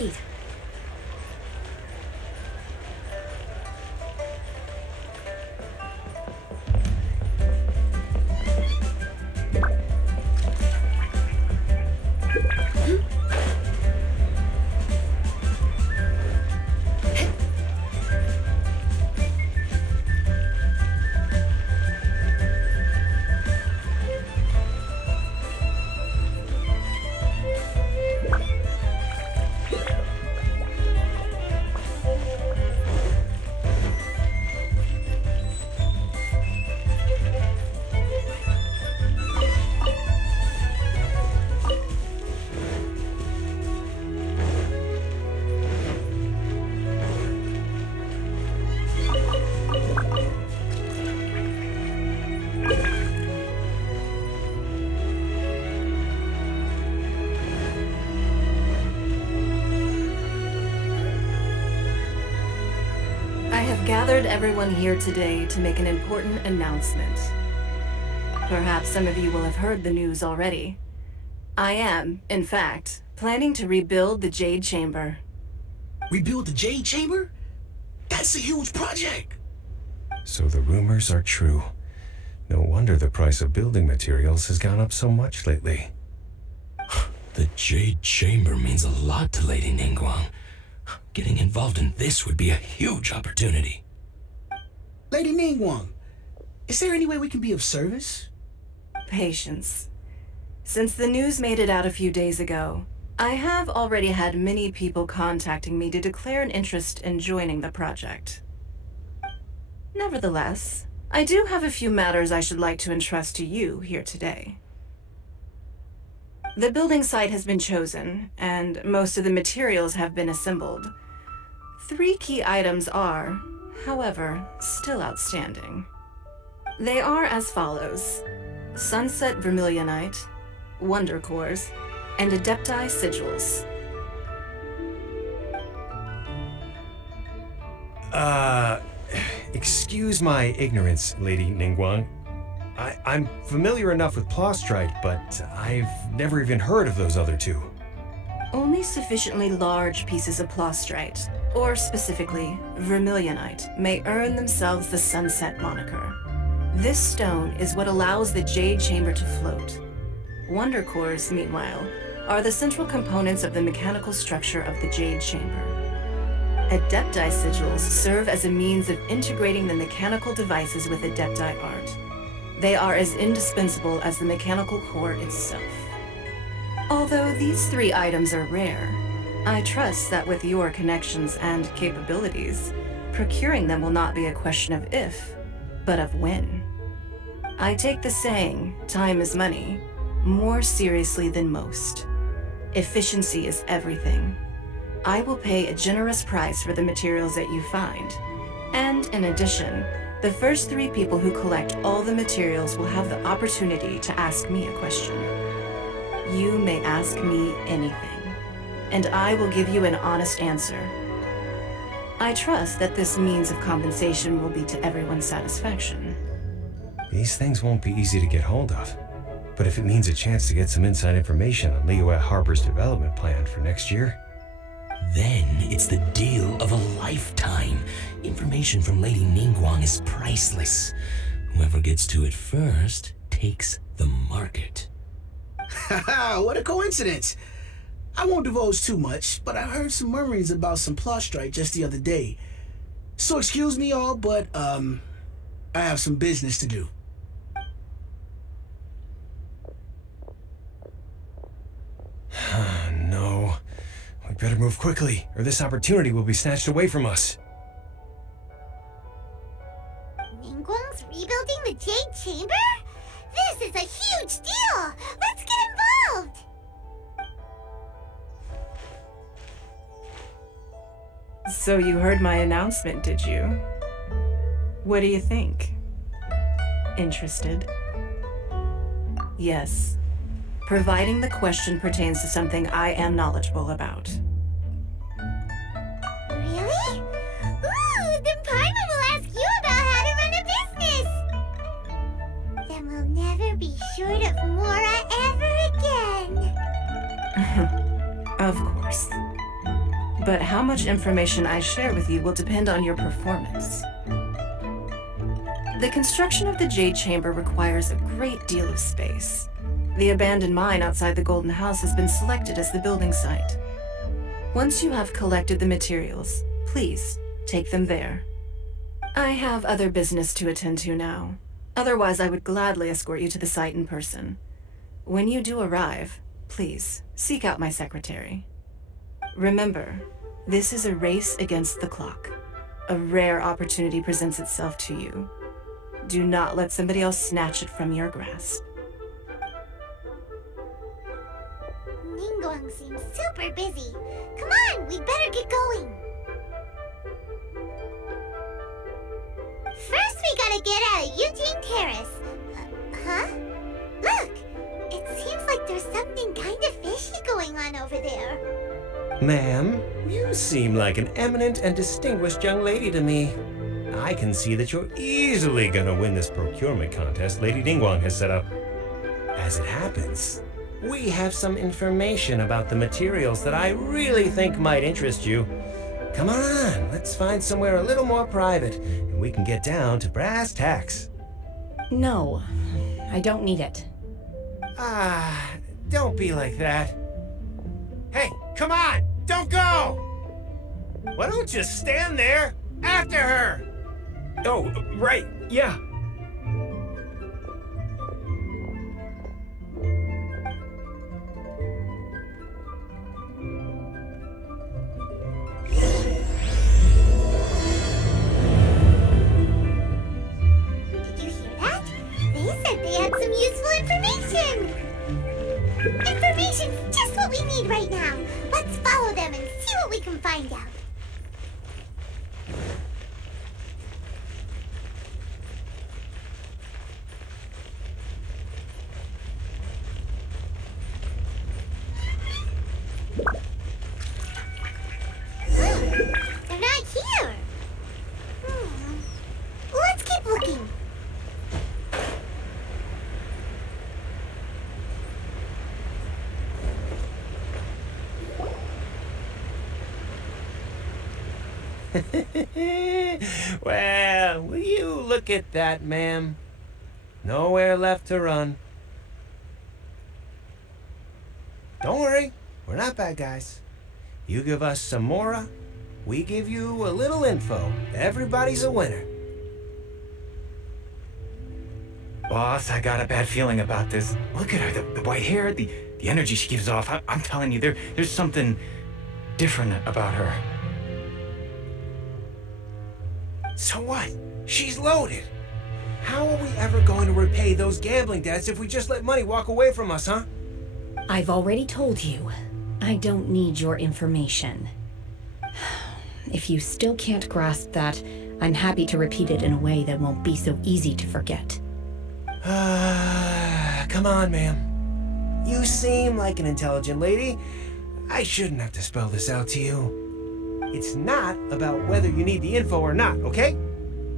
Godspeed. Gathered everyone here today to make an important announcement. Perhaps some of you will have heard the news already. I am, in fact, planning to rebuild the Jade Chamber. Rebuild the Jade Chamber? That's a huge project! So the rumors are true. No wonder the price of building materials has gone up so much lately. The Jade Chamber means a lot to Lady Ningguang. Getting involved in this would be a huge opportunity. Lady Ningguang, is there any way we can be of service? Patience. Since the news made it out a few days ago, I have already had many people contacting me to declare an interest in joining the project. Nevertheless, I do have a few matters I should like to entrust to you here today. The building site has been chosen, and most of the materials have been assembled. 3 key items are, however, still outstanding. They are as follows: Sunset Vermilionite, Wonder Cores, and Adepti Sigils. Excuse my ignorance, Lady Ningguang. I'm familiar enough with Plostrite, but I've never even heard of those other 2. Only sufficiently large pieces of Plostrite, or specifically Vermilionite, may earn themselves the Sunset moniker. This stone is what allows the Jade Chamber to float. Wonder Cores, meanwhile, are the central components of the mechanical structure of the Jade Chamber. Adepti Sigils serve as a means of integrating the mechanical devices with Adepti art. They are as indispensable as the mechanical core itself. Although these 3 items are rare, I trust that with your connections and capabilities, procuring them will not be a question of if, but of when. I take the saying, time is money, more seriously than most. Efficiency is everything. I will pay a generous price for the materials that you find, and in addition, the first 3 people who collect all the materials will have the opportunity to ask me a question. You may ask me anything, and I will give you an honest answer. I trust that this means of compensation will be to everyone's satisfaction. These things won't be easy to get hold of, but if it means a chance to get some inside information on Liyue Harper's development plan for next year, then it's the deal of a lifetime. Information from Lady Ningguang is priceless. Whoever gets to it first takes the market. Haha, what a coincidence. I won't divulge too much, but I heard some murmurings about some Plostrite just the other day. So excuse me all, but I have some business to do. No. We better move quickly, or this opportunity will be snatched away from us. Ningguang's rebuilding the Jade Chamber? This is a huge deal! Let's get involved! So you heard my announcement, did you? What do you think? Interested? Yes. Providing the question pertains to something I am knowledgeable about. Really? Ooh, then Paimon will ask you about how to run a business! Then we'll never be short of Mora ever again! Of course. but how much information I share with you will depend on your performance. The construction of the Jade Chamber requires a great deal of space. The abandoned mine outside the Golden House has been selected as the building site. Once you have collected the materials, please take them there. I have other business to attend to now. Otherwise, I would gladly escort you to the site in person. When you do arrive, please seek out my secretary. Remember, this is a race against the clock. A rare opportunity presents itself to you. Do not let somebody else snatch it from your grasp. Ningguang seems super busy. Come on, we better get going. First, we gotta get out of Yujing Terrace. Huh? Look! It seems like there's something kind of fishy going on over there. Ma'am, you seem like an eminent and distinguished young lady to me. I can see that you're easily gonna win this procurement contest Lady Ningguang has set up. As it happens, we have some information about the materials that I really think might interest you. Come on, let's find somewhere a little more private, and we can get down to brass tacks. No, I don't need it. Ah, don't be like that. Hey, come on, don't go! Why don't you stand there after her? Oh, right, yeah. Did you hear that? They said they had some useful information. Information's just what we need right now. Let's follow them and see what we can find out. They're not here. Let's keep looking. Well, will you look at that, ma'am? Nowhere left to run. Don't worry, we're not bad guys. You give us some mora, we give you a little info. Everybody's a winner. Boss, I got a bad feeling about this. Look at her, the white hair, the energy she gives off. I'm telling you, there's something different about her. So what? She's loaded. How are we ever going to repay those gambling debts if we just let money walk away from us, huh? I've already told you, I don't need your information. If you still can't grasp that, I'm happy to repeat it in a way that won't be so easy to forget. Come on, ma'am. You seem like an intelligent lady. I shouldn't have to spell this out to you. It's not about whether you need the info or not, okay?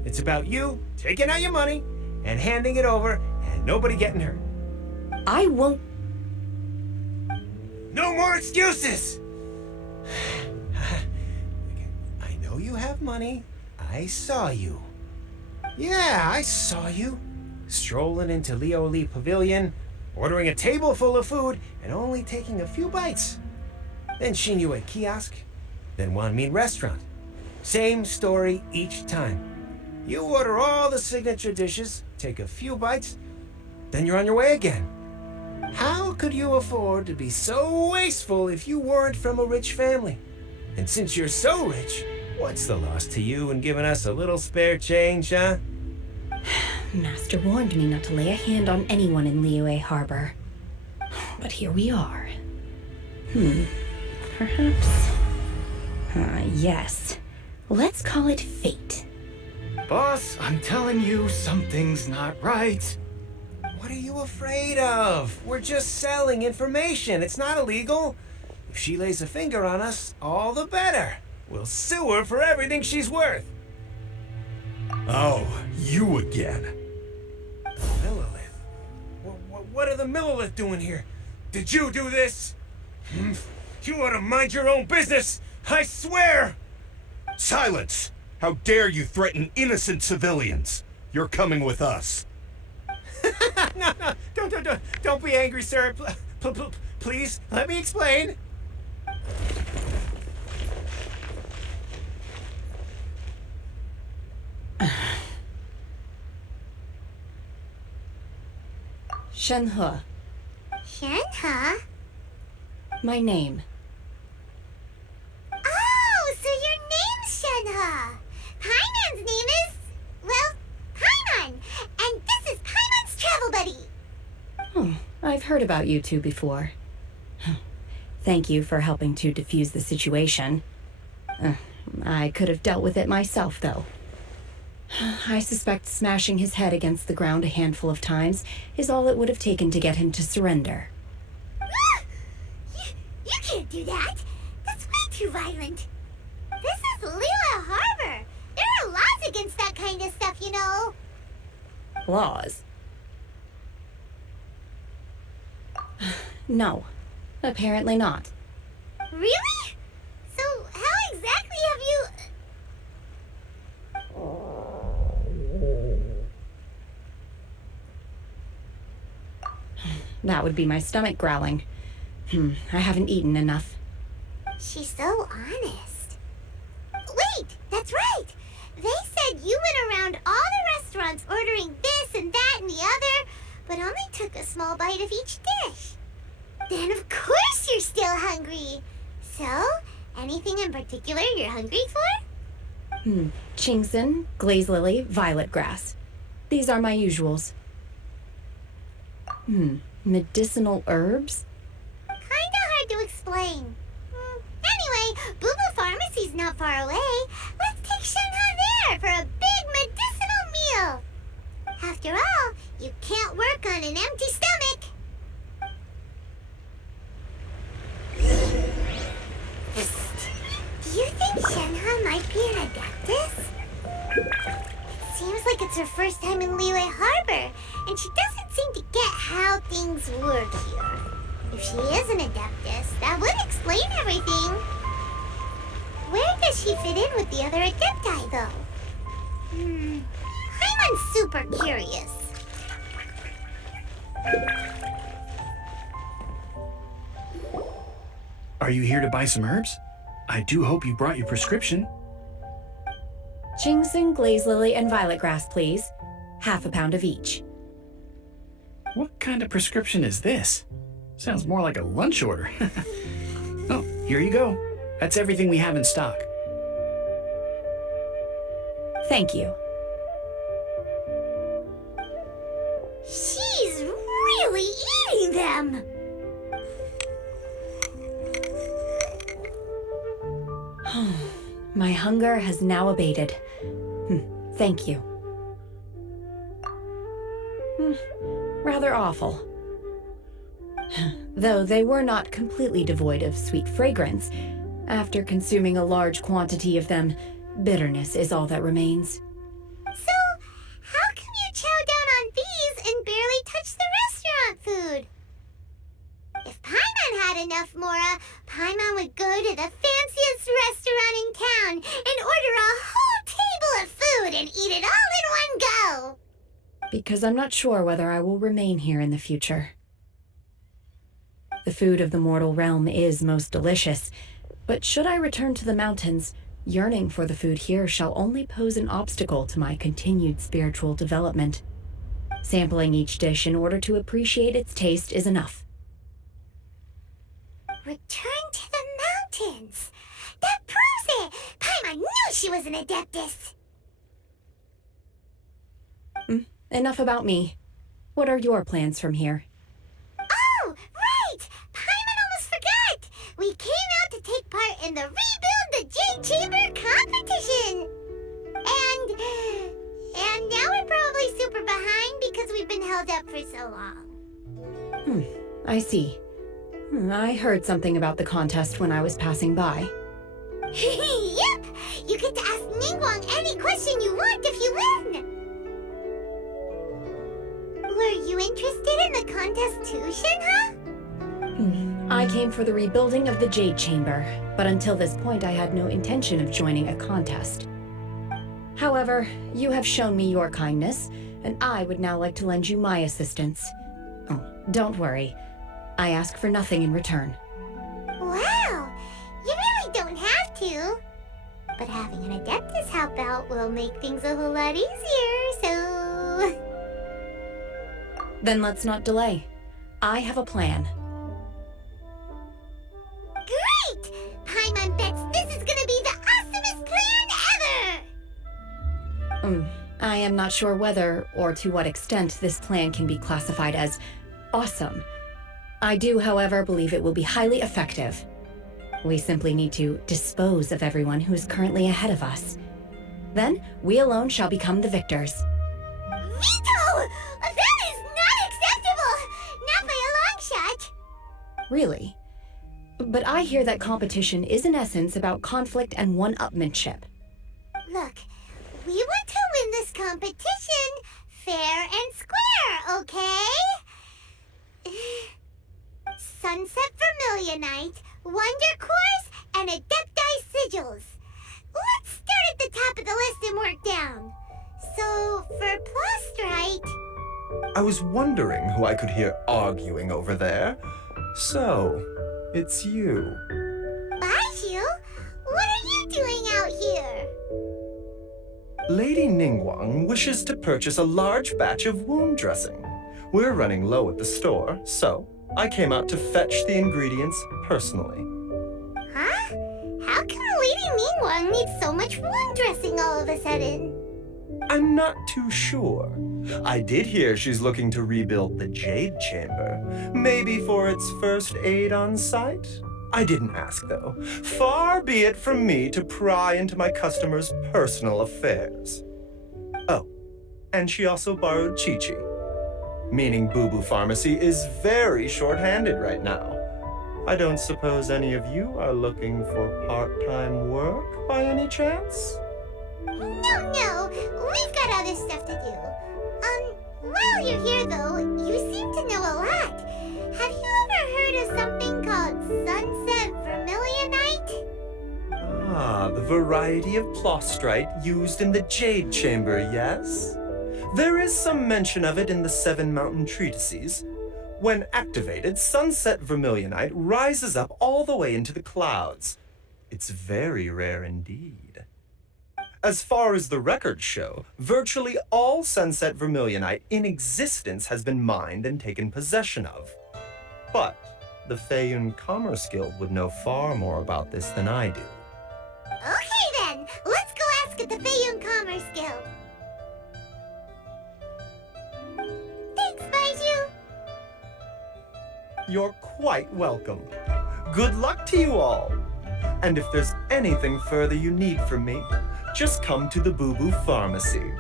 It's about you taking out your money and handing it over and nobody getting hurt. I won't. No more excuses! I know you have money. I saw you. Yeah, I saw you. Strolling into Liu Li Pavilion, ordering a table full of food, and only taking a few bites. Then Xinyu at kiosk, then Wanmin restaurant. Same story each time. You order all the signature dishes, take a few bites, then you're on your way again. How could you afford to be so wasteful if you weren't from a rich family? And since you're so rich, what's the loss to you in giving us a little spare change, huh? Master warned me not to lay a hand on anyone in Liyue Harbor. But here we are. Perhaps... yes. Let's call it fate. Boss, I'm telling you, something's not right. What are you afraid of? We're just selling information. It's not illegal. If she lays a finger on us, all the better. We'll sue her for everything she's worth. Oh, you again. Millilith? What are the Millilith doing here? Did you do this? You ought to mind your own business. I swear! Silence! How dare you threaten innocent civilians? You're coming with us. No, don't be angry, sir. Please, let me explain. Shenhe, Shenhe? my name. Oh, so your name's Shenhe. Paimon's name is, well, Paimon. And this is Paimon's travel buddy. I've heard about you two before. Thank you for helping to defuse the situation. I could have dealt with it myself, though. I suspect smashing his head against the ground a handful of times is all it would have taken to get him to surrender. You can't do that. That's way too violent. This is Lila Harbor. There are laws against that kind of stuff, you know. Laws? No, apparently not. Really? So how exactly have you... That would be my stomach growling. I haven't eaten enough. She's so honest. Wait, that's right. They said you went around all the restaurants ordering this and that and the other, but only took a small bite of each dish. Then of course you're still hungry. So, anything in particular you're hungry for? Chingson, glaze lily, violet grass. These are my usuals. Medicinal herbs? Kinda hard to explain. Anyway, Bubu Pharmacy's not far away. Let's take Shenhe there for a big medicinal meal. After all, you can't work on an empty stomach. Do you think Shenhe might be an adeptus? It seems like it's her first time in Liyue Harbor, and she doesn't seem to get how things work here. If she is an adeptus, that would explain everything. Where does she fit in with the other adepti, though? I'm super curious. Are you here to buy some herbs? I do hope you brought your prescription. Chingson, glaze lily, and violet grass, please. Half a pound of each. What kind of prescription is this? Sounds more like a lunch order. Oh, here you go. That's everything we have in stock. Thank you. She's really eating them. My hunger has now abated. Thank you. Rather awful. Though they were not completely devoid of sweet fragrance, after consuming a large quantity of them, bitterness is all that remains. So, how come you chow down on these and barely touch the restaurant food? If Paimon had enough mora, Paimon would go to the fanciest restaurant in town and order a whole table of food and eat it all in one go. Because I'm not sure whether I will remain here in the future. The food of the mortal realm is most delicious, but should I return to the mountains, yearning for the food here shall only pose an obstacle to my continued spiritual development. Sampling each dish in order to appreciate its taste is enough. Return to the mountains. That proves it. Paimon knew she was an adeptus. Enough about me. What are your plans from here? Oh, right! Paimon almost forgot! We came out to take part in the Rebuild the Jade Chamber competition! And now we're probably super behind because we've been held up for so long. I see. I heard something about the contest when I was passing by. Yep! You get to ask Ningguang any question you want if you win! Were you interested in the contest too, Shenhe? I came for the rebuilding of the Jade Chamber. but until this point I had no intention of joining a contest. However, you have shown me your kindness, and I would now like to lend you my assistance. Oh, don't worry. I ask for nothing in return. Wow, you really don't have to. But having an Adeptus help out will make things a whole lot easier, so... Then let's not delay. I have a plan. Great! Paimon bets this is gonna be the awesomest plan ever! I am not sure whether or to what extent this plan can be classified as awesome. I do, however, believe it will be highly effective. We simply need to dispose of everyone who is currently ahead of us. Then, we alone shall become the victors. Veto! That is not acceptable! Not by a long shot! Really? But I hear that competition is in essence about conflict and one-upmanship. Look, we want to win this competition fair and square, okay? Sunset Vermilionite, Wonder Cores, and Adepti Sigils. Let's start at the top of the list and work down. So, for Plostrite... I was wondering who I could hear arguing over there. So, it's you. Baiju? What are you doing out here? Lady Ningguang wishes to purchase a large batch of wound dressing. We're running low at the store, so I came out to fetch the ingredients personally. Huh? How come Lady Ningguang needs so much wound dressing all of a sudden? I'm not too sure. I did hear she's looking to rebuild the Jade Chamber, maybe for its first aid on site. I didn't ask, though. Far be it from me to pry into my customers' personal affairs. Oh, and she also borrowed Chi-Chi, meaning Bubu Pharmacy is very short-handed right now. I don't suppose any of you are looking for part-time work by any chance? No, we've got other stuff to do. While you're here though, you seem to know a lot. Have you ever heard of something called Sunset Vermilionite? Ah, the variety of plostrite used in the Jade Chamber, yes? There is some mention of it in the Seven Mountain Treatises. When activated, Sunset Vermilionite rises up all the way into the clouds. It's very rare indeed. As far as the records show, virtually all Sunset Vermilionite in existence has been mined and taken possession of. But the Feiyun Commerce Guild would know far more about this than I do. Okay then, let's go ask at the Feiyun Commerce Guild. Thanks, Baiju. You're quite welcome. Good luck to you all. And if there's anything further you need from me, just come to the Bubu Pharmacy.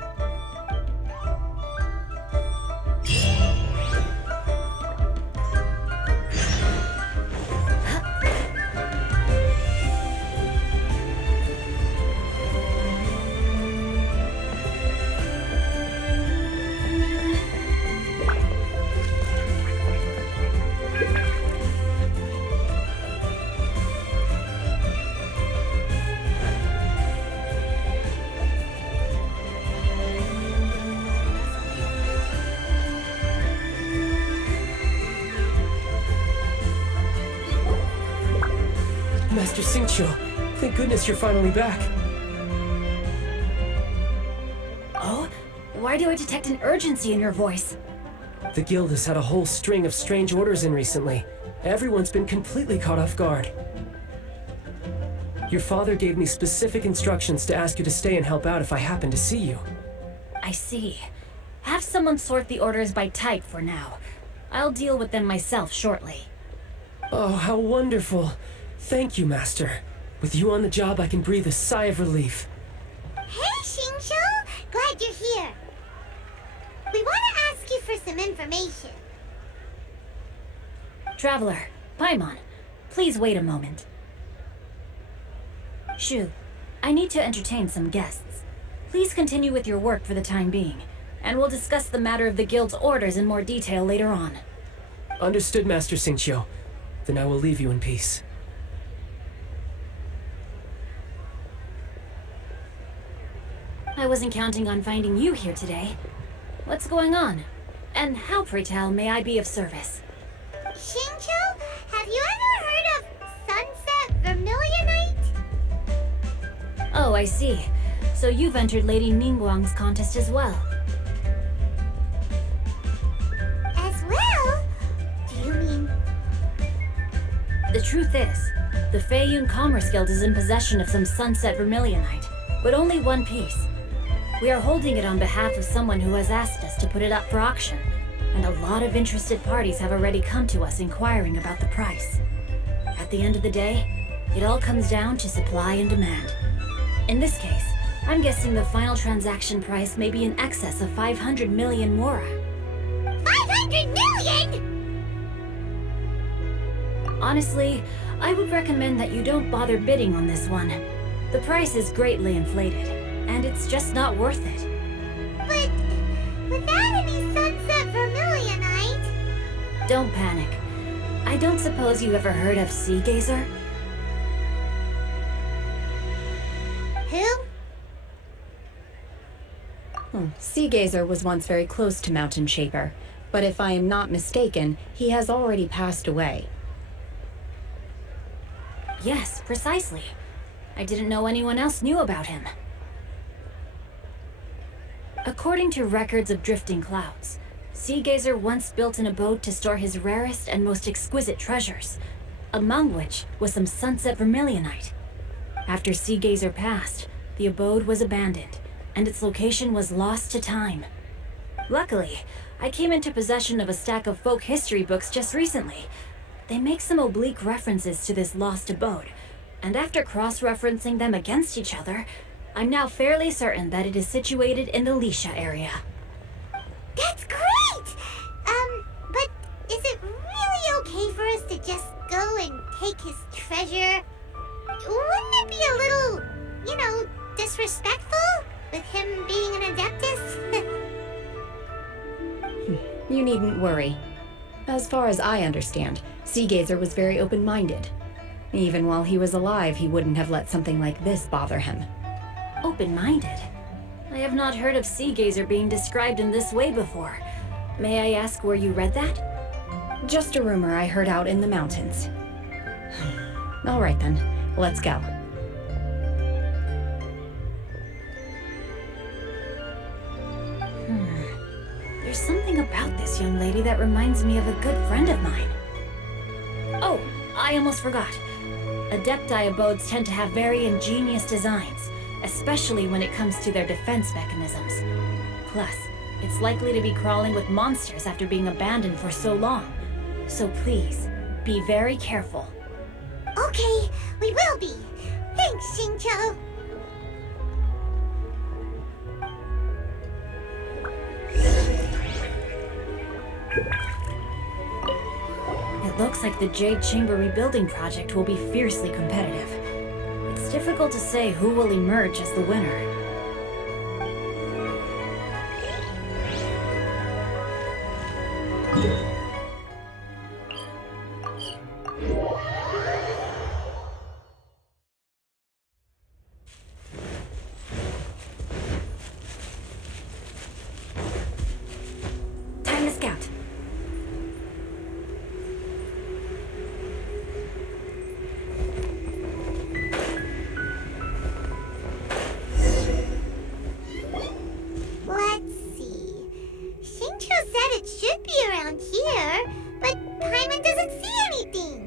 Master Xingqiu, thank goodness you're finally back. Oh? Why do I detect an urgency in your voice? The guild has had a whole string of strange orders in recently. Everyone's been completely caught off guard. Your father gave me specific instructions to ask you to stay and help out if I happen to see you. I see. Have someone sort the orders by type for now. I'll deal with them myself shortly. Oh, how wonderful. Thank you, Master. With you on the job, I can breathe a sigh of relief. Hey, Xingqiu! Glad you're here. We want to ask you for some information. Traveler, Paimon, please wait a moment. Shu, I need to entertain some guests. Please continue with your work for the time being, and we'll discuss the matter of the guild's orders in more detail later on. Understood, Master Xingqiu. Then I will leave you in peace. I wasn't counting on finding you here today. What's going on? And how, pray tell, may I be of service? Xingqiu, have you ever heard of sunset vermilionite? Oh, I see. So you've entered Lady Ningguang's contest as well. As well? Do you mean... The truth is, the Feiyun Commerce Guild is in possession of some sunset vermilionite, but only one piece. We are holding it on behalf of someone who has asked us to put it up for auction, and a lot of interested parties have already come to us inquiring about the price. At the end of the day, it all comes down to supply and demand. In this case, I'm guessing the final transaction price may be in excess of 500 million mora. 500 million?! Honestly, I would recommend that you don't bother bidding on this one. The price is greatly inflated, and it's just not worth it. But without any sunset vermilionite... Don't panic. I don't suppose you ever heard of Sea Gazer? Who? Sea Gazer was once very close to Mountain Shaper, but if I am not mistaken, he has already passed away. Yes, precisely. I didn't know anyone else knew about him. According to records of drifting clouds, Sea Gazer once built an abode to store his rarest and most exquisite treasures, among which was some sunset vermilionite. After Sea Gazer passed, the abode was abandoned, and its location was lost to time. Luckily, I came into possession of a stack of folk history books just recently. They make some oblique references to this lost abode, and after cross-referencing them against each other, I'm now fairly certain that it is situated in the Lisha area. That's great! But is it really okay for us to just go and take his treasure? Wouldn't it be a little, disrespectful with him being an adeptus? You needn't worry. As far as I understand, Sea Gazer was very open-minded. Even while he was alive, he wouldn't have let something like this bother him. Open-minded? I have not heard of Sea Gazer being described in this way before. May I ask where you read that? Just a rumor I heard out in the mountains. All right then, let's go. There's something about this young lady that reminds me of a good friend of mine. Oh, I almost forgot. Adepti abodes tend to have very ingenious designs, especially when it comes to their defense mechanisms. Plus, it's likely to be crawling with monsters after being abandoned for so long. So please, be very careful. Okay, we will be. Thanks, Xingqiu. It looks like the Jade Chamber rebuilding project will be fiercely competitive. It's difficult to say who will emerge as the winner. Time to scout. Let's see. Xingqiu said it should be around here, but Paimon doesn't see anything.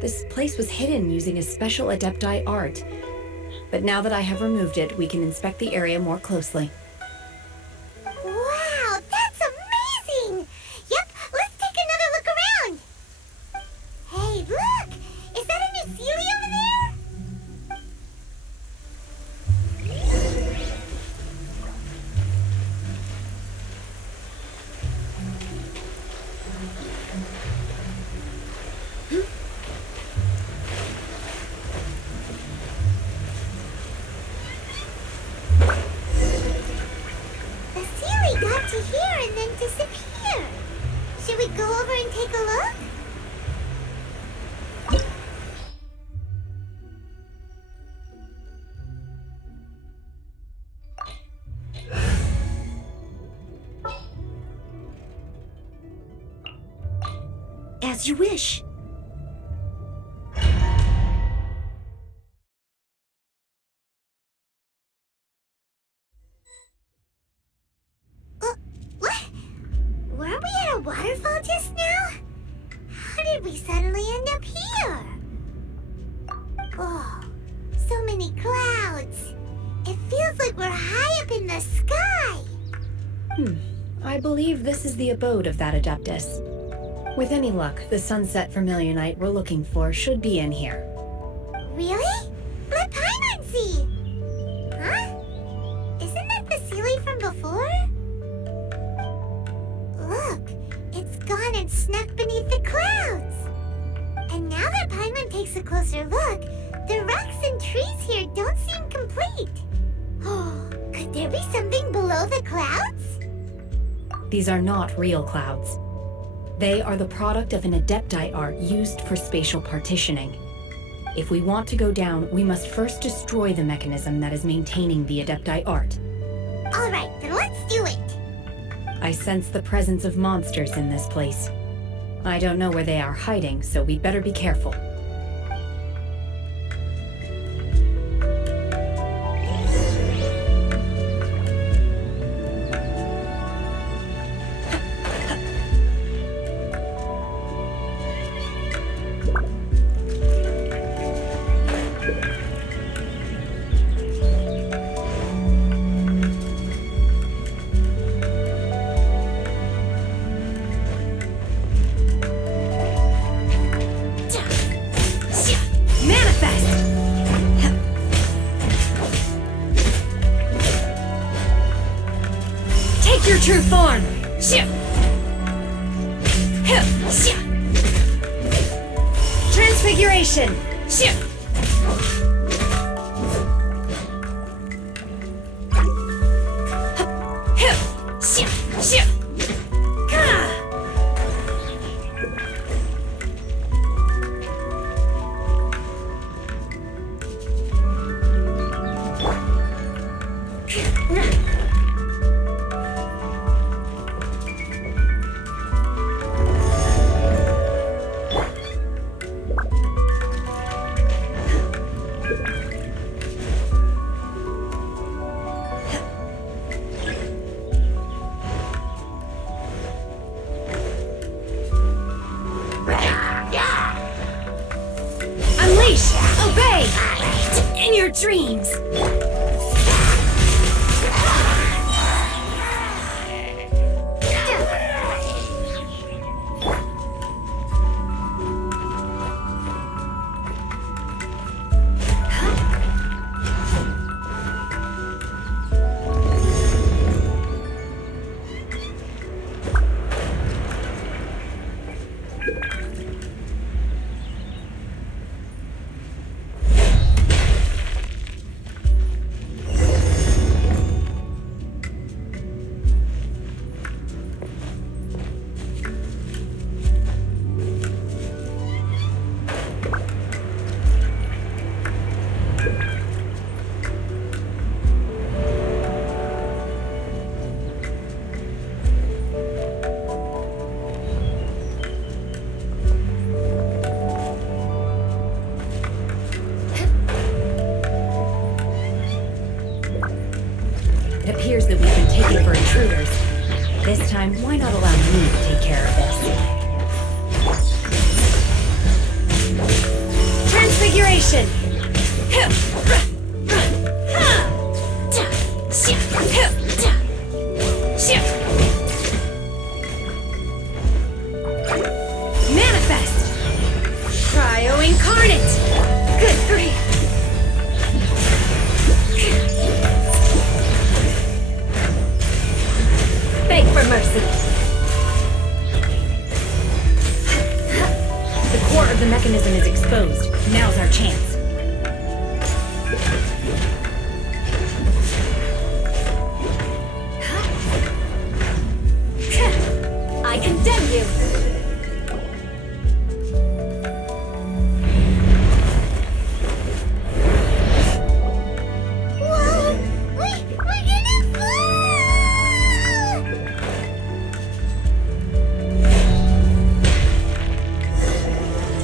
This place was hidden using a special Adepti art. But now that I have removed it, we can inspect the area more closely. Wow, that's amazing! Yep, let's take another look around. Hey, look! Is that a new Sealy over there? we go over and take a look? As you wish. What? Weren't we at a waterfall just now? How did we suddenly end up here? Oh, so many clouds. It feels like we're high up in the sky. I believe this is the abode of that Adeptus. With any luck, the sunset vermilionite we're looking for should be in here. Really? Let Paimon see! Huh? Isn't that the Sealy from before? Look, it's gone and snuck beneath the clouds. And now that Paimon takes a closer look, the rocks and trees here don't seem complete. Oh, could there be something below the clouds? These are not real clouds. They are the product of an Adepti art used for spatial partitioning. If we want to go down, we must first destroy the mechanism that is maintaining the Adepti art. Alright, then let's do it! I sense the presence of monsters in this place. I don't know where they are hiding, so we'd better be careful. Your true form! Transfiguration! Obey! In your dreams! It appears that we've been taken for intruders. This time, why not allow me to take care of this? Transfiguration! Manifest! Cryo incarnate! Good grief! Beg for mercy. The core of the mechanism is exposed. Now's our chance. I condemn you! Whoa! We're gonna fall!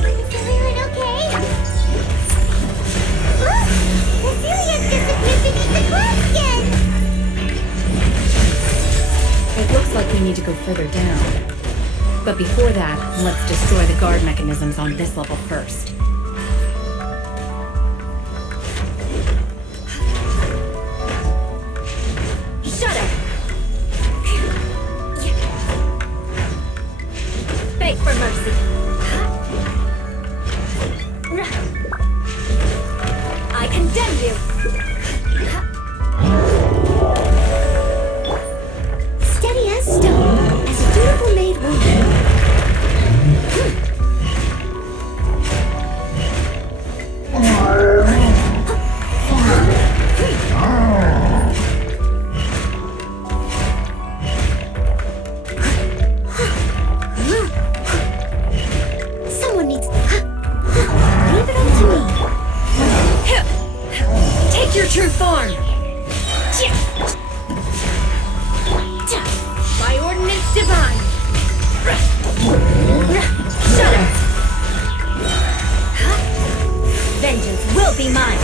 Is everyone okay? Look! The celiac disappeared beneath the clouds again! It looks like we need to go further down. But before that, let's destroy the guard mechanisms on this level first. Shut up! Beg for mercy. I condemn you! Steady as stone, as a dutiful maid will. Someone needs. Leave it up to me. Take your true form! By ordinance divine! Shut up! Vengeance will be mine!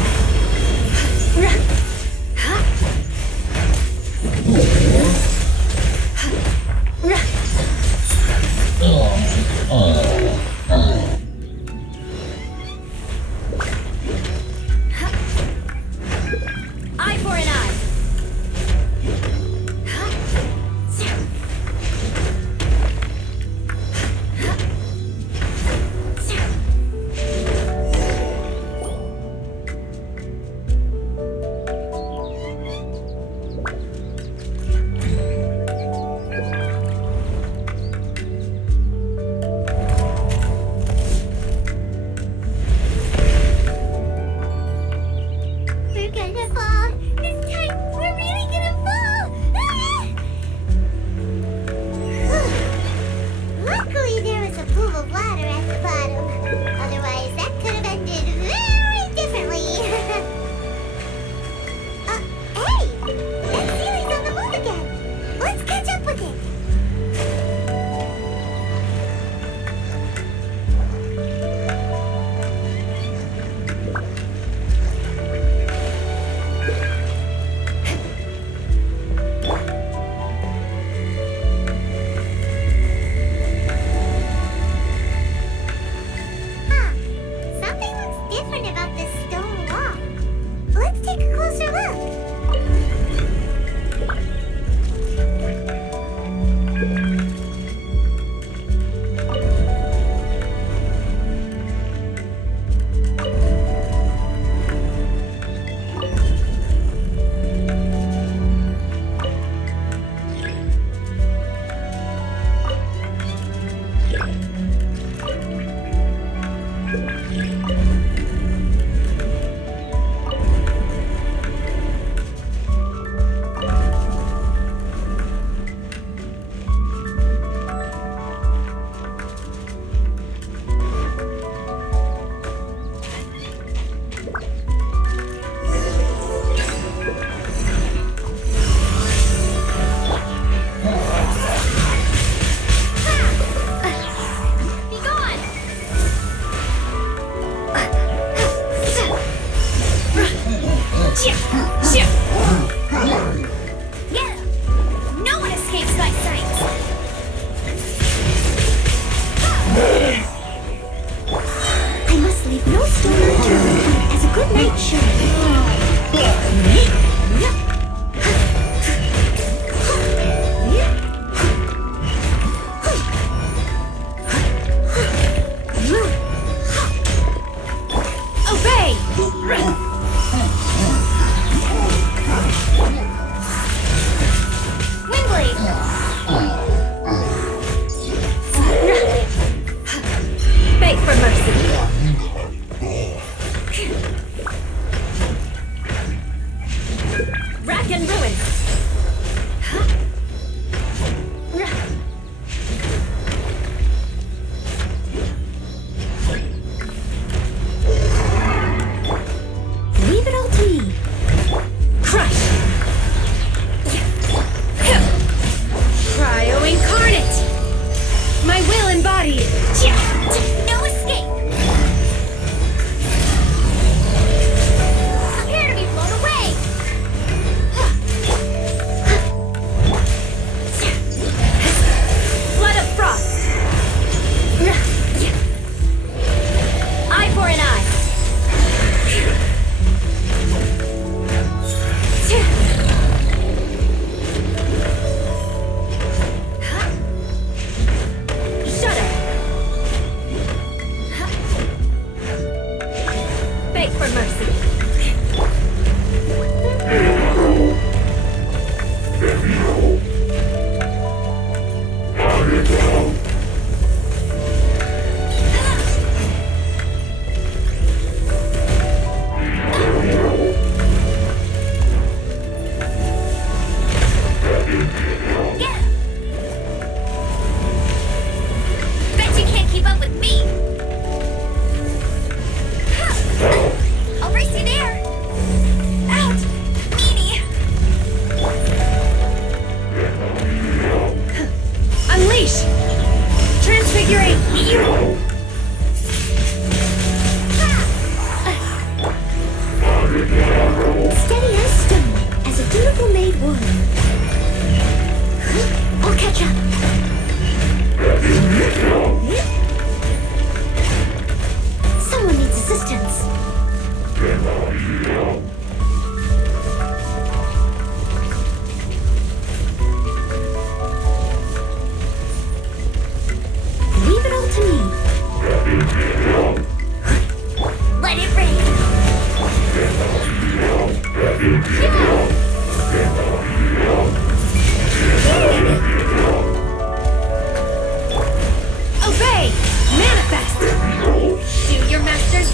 Eye for an eye! We're gonna fall. This time, we're really gonna fall. Luckily, there was a pool of water at the bottom. Otherwise, that could have ended very differently. Hey! That ceiling's on the move again. Let's catch up with it. Huh. Something looks different about this stone wall. Let's take a closer look. Be gone! Yeah! No one escapes my sight! I must leave no stone unturned, as a good knight should. Obey! Windblade! Beg for mercy!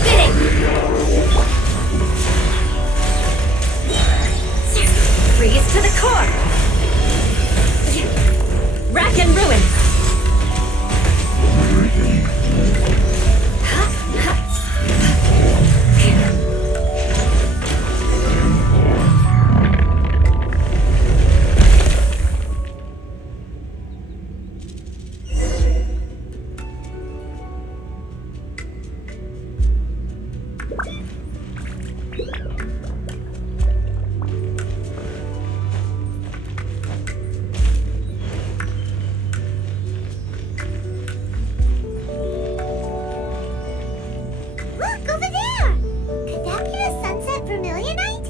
spitting! Freeze to the core! Rack and ruin! Look, over there! Could that be the sunset vermilionite?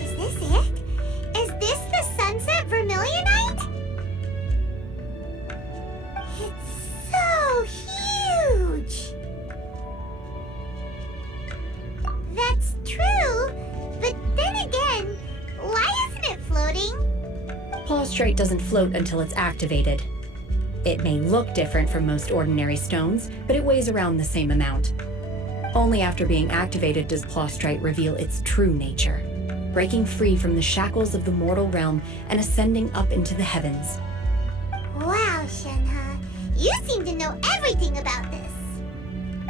Is this it? Is this the sunset vermilionite? It's so huge! That's true, but then again, why isn't it floating? Prostrate doesn't float until it's activated. It may look different from most ordinary stones, but it weighs around the same amount. Only after being activated does prostrate reveal its true nature, breaking free from the shackles of the mortal realm and ascending up into the heavens. Wow, Shenhe, you seem to know everything about this.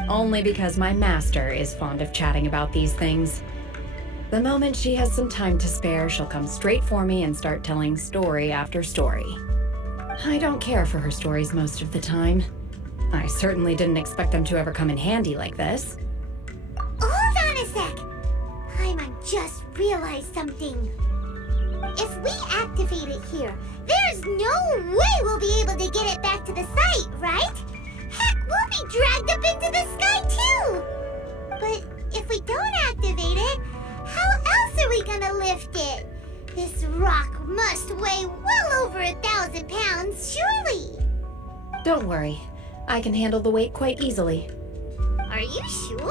Only because my master is fond of chatting about these things. The moment she has some time to spare, she'll come straight for me and start telling story after story. I don't care for her stories most of the time. I certainly didn't expect them to ever come in handy like this. Hold on a sec. Paimon just realized something. If we activate it here, there's no way we'll be able to get it back to the site, right? Heck, we'll be dragged up into the sky too. But if we don't activate it, how else are we gonna lift it? This rock must weigh well over 1,000 pounds, surely. Don't worry. I can handle the weight quite easily. Are you sure?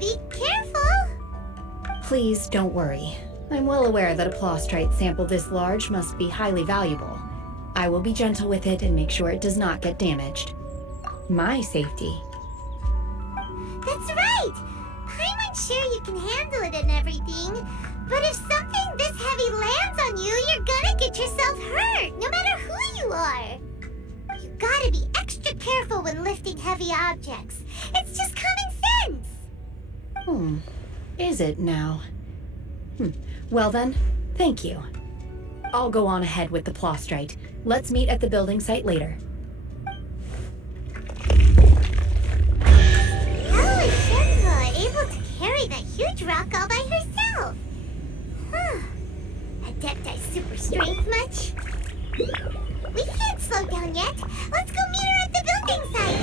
Be careful. Please don't worry. I'm well aware that a prostrate sample this large must be highly valuable. I will be gentle with it and make sure it does not get damaged. My safety. That's right. Paimon's sure you can handle it and everything. But if something this heavy lands on you, you're gonna get yourself hurt, no matter who you are. You gotta be extra careful when lifting heavy objects. It's just common sense. Is it now? Well then, thank you. I'll go on ahead with the prostrate. Let's meet at the building site later. How is Shenhe able to carry that huge rock all by herself? Adepti super strength much? We can't slow down yet. Let's go meet her at the building site.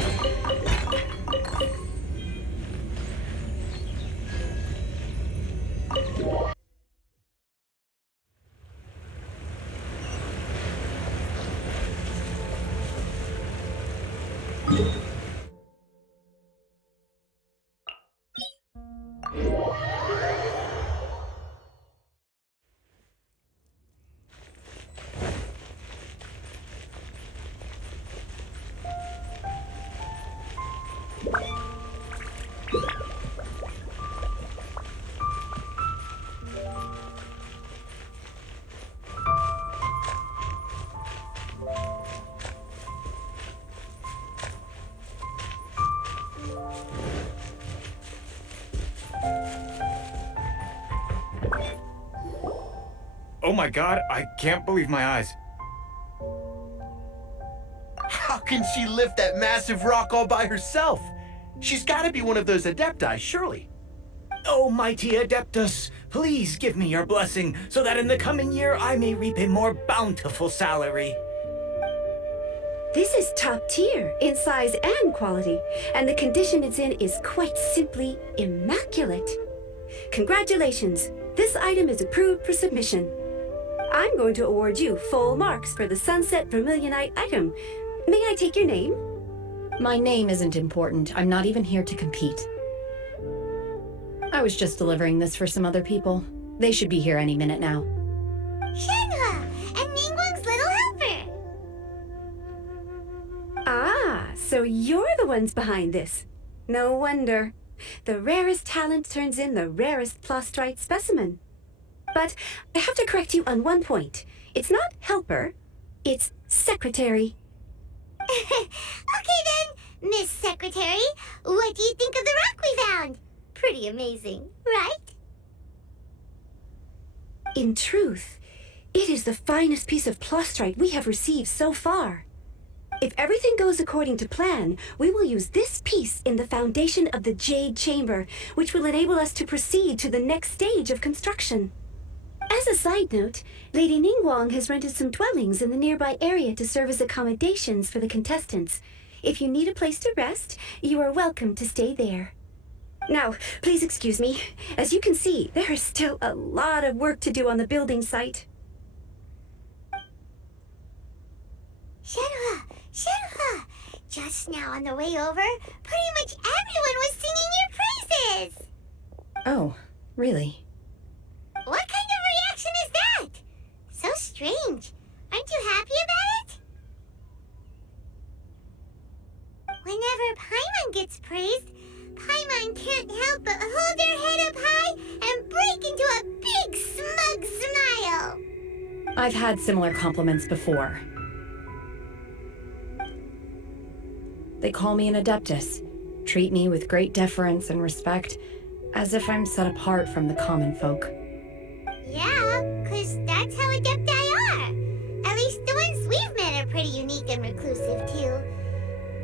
Oh my god, I can't believe my eyes. How can she lift that massive rock all by herself? She's gotta be one of those adepti, surely. Oh, mighty Adeptus, please give me your blessing so that in the coming year I may reap a more bountiful salary. This is top tier in size and quality, and the condition it's in is quite simply immaculate. Congratulations, this item is approved for submission. I'm going to award you full marks for the Sunset Vermilionite item. May I take your name? My name isn't important. I'm not even here to compete. I was just delivering this for some other people. They should be here any minute now. Shenhe and Ningguang's little helper. Ah, so you're the ones behind this. No wonder. The rarest talent turns in the rarest plastrite specimen. But I have to correct you on one point. It's not helper, it's secretary. Okay then, Miss Secretary, what do you think of the rock we found? Pretty amazing, right? In truth, it is the finest piece of plastrite we have received so far. If everything goes according to plan, we will use this piece in the foundation of the Jade Chamber, which will enable us to proceed to the next stage of construction. As a side note, Lady Ningguang has rented some dwellings in the nearby area to serve as accommodations for the contestants. If you need a place to rest, you are welcome to stay there. Now, please excuse me. As you can see, there is still a lot of work to do on the building site. Shenhe! Shenhe! Just now on the way over, pretty much everyone was singing your praises! Oh, really? What kind of reaction is that? So strange. Aren't you happy about it? Whenever Paimon gets praised, Paimon can't help but hold their head up high and break into a big smug smile. I've had similar compliments before. They call me an adeptus, treat me with great deference and respect, as if I'm set apart from the common folk. Yeah, 'cause that's how adepti are. At least the ones we've met are pretty unique and reclusive, too.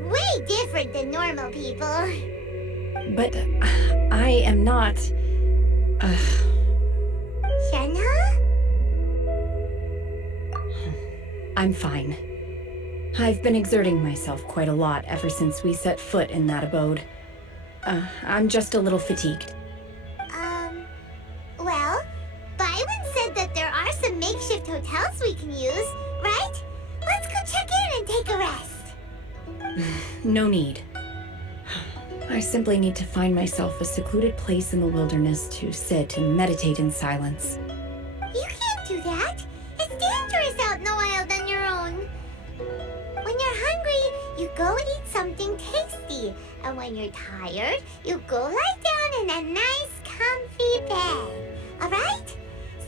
Way different than normal people. But I am not... Shenhe? I'm fine. I've been exerting myself quite a lot ever since we set foot in that abode. I'm just a little fatigued. Well, Byron said that there are some makeshift hotels we can use, right? Let's go check in and take a rest. No need. I simply need to find myself a secluded place in the wilderness to sit and meditate in silence. You can't do that. It's dangerous out in the wild on your own. When you're hungry, you go eat something tasty. And when you're tired, you go lie down in a nice, comfy bed. Alright?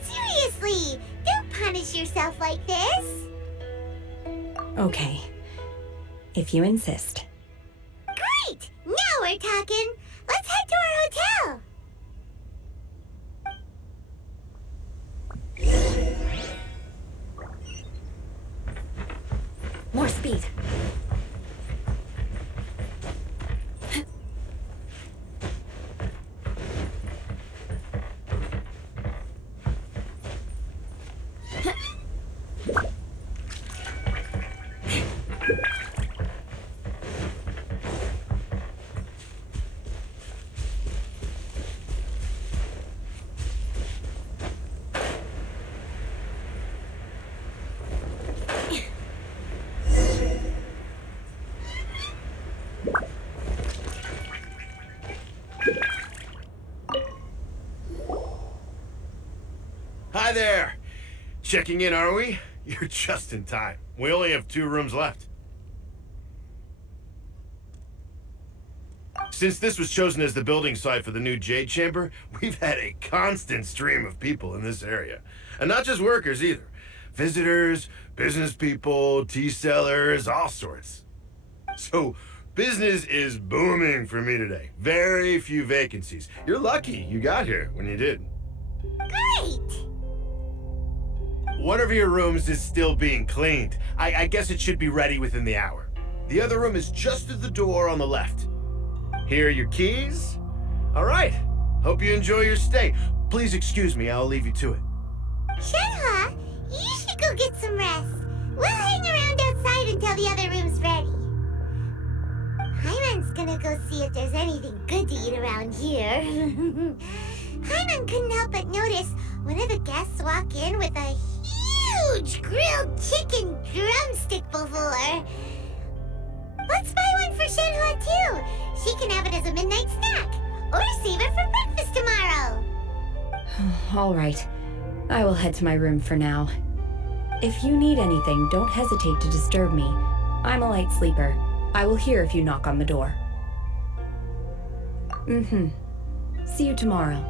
Seriously, don't punish yourself like this. Okay. If you insist. Great! Now we're talking. Let's head to our hotel. More speed. Hi there! Checking in, are we? You're just in time. We only have 2 rooms left. Since this was chosen as the building site for the new Jade Chamber, we've had a constant stream of people in this area. And not just workers either. Visitors, business people, tea sellers, all sorts. So, business is booming for me today. Very few vacancies. You're lucky you got here when you did. Great! One of your rooms is still being cleaned. I guess it should be ready within the hour. The other room is just at the door on the left. Here are your keys. All right. Hope you enjoy your stay. Please excuse me, I'll leave you to it. Shenhe, you should go get some rest. We'll hang around outside until the other room's ready. Paimon's gonna go see if there's anything good to eat around here. Paimon couldn't help but notice one of the guests walk in with a huge grilled chicken drumstick before. Let's buy one for Shenhe too. She can have it as a midnight snack, or save it for breakfast tomorrow. All right. I will head to my room for now. If you need anything, don't hesitate to disturb me. I'm a light sleeper. I will hear if you knock on the door. See you tomorrow.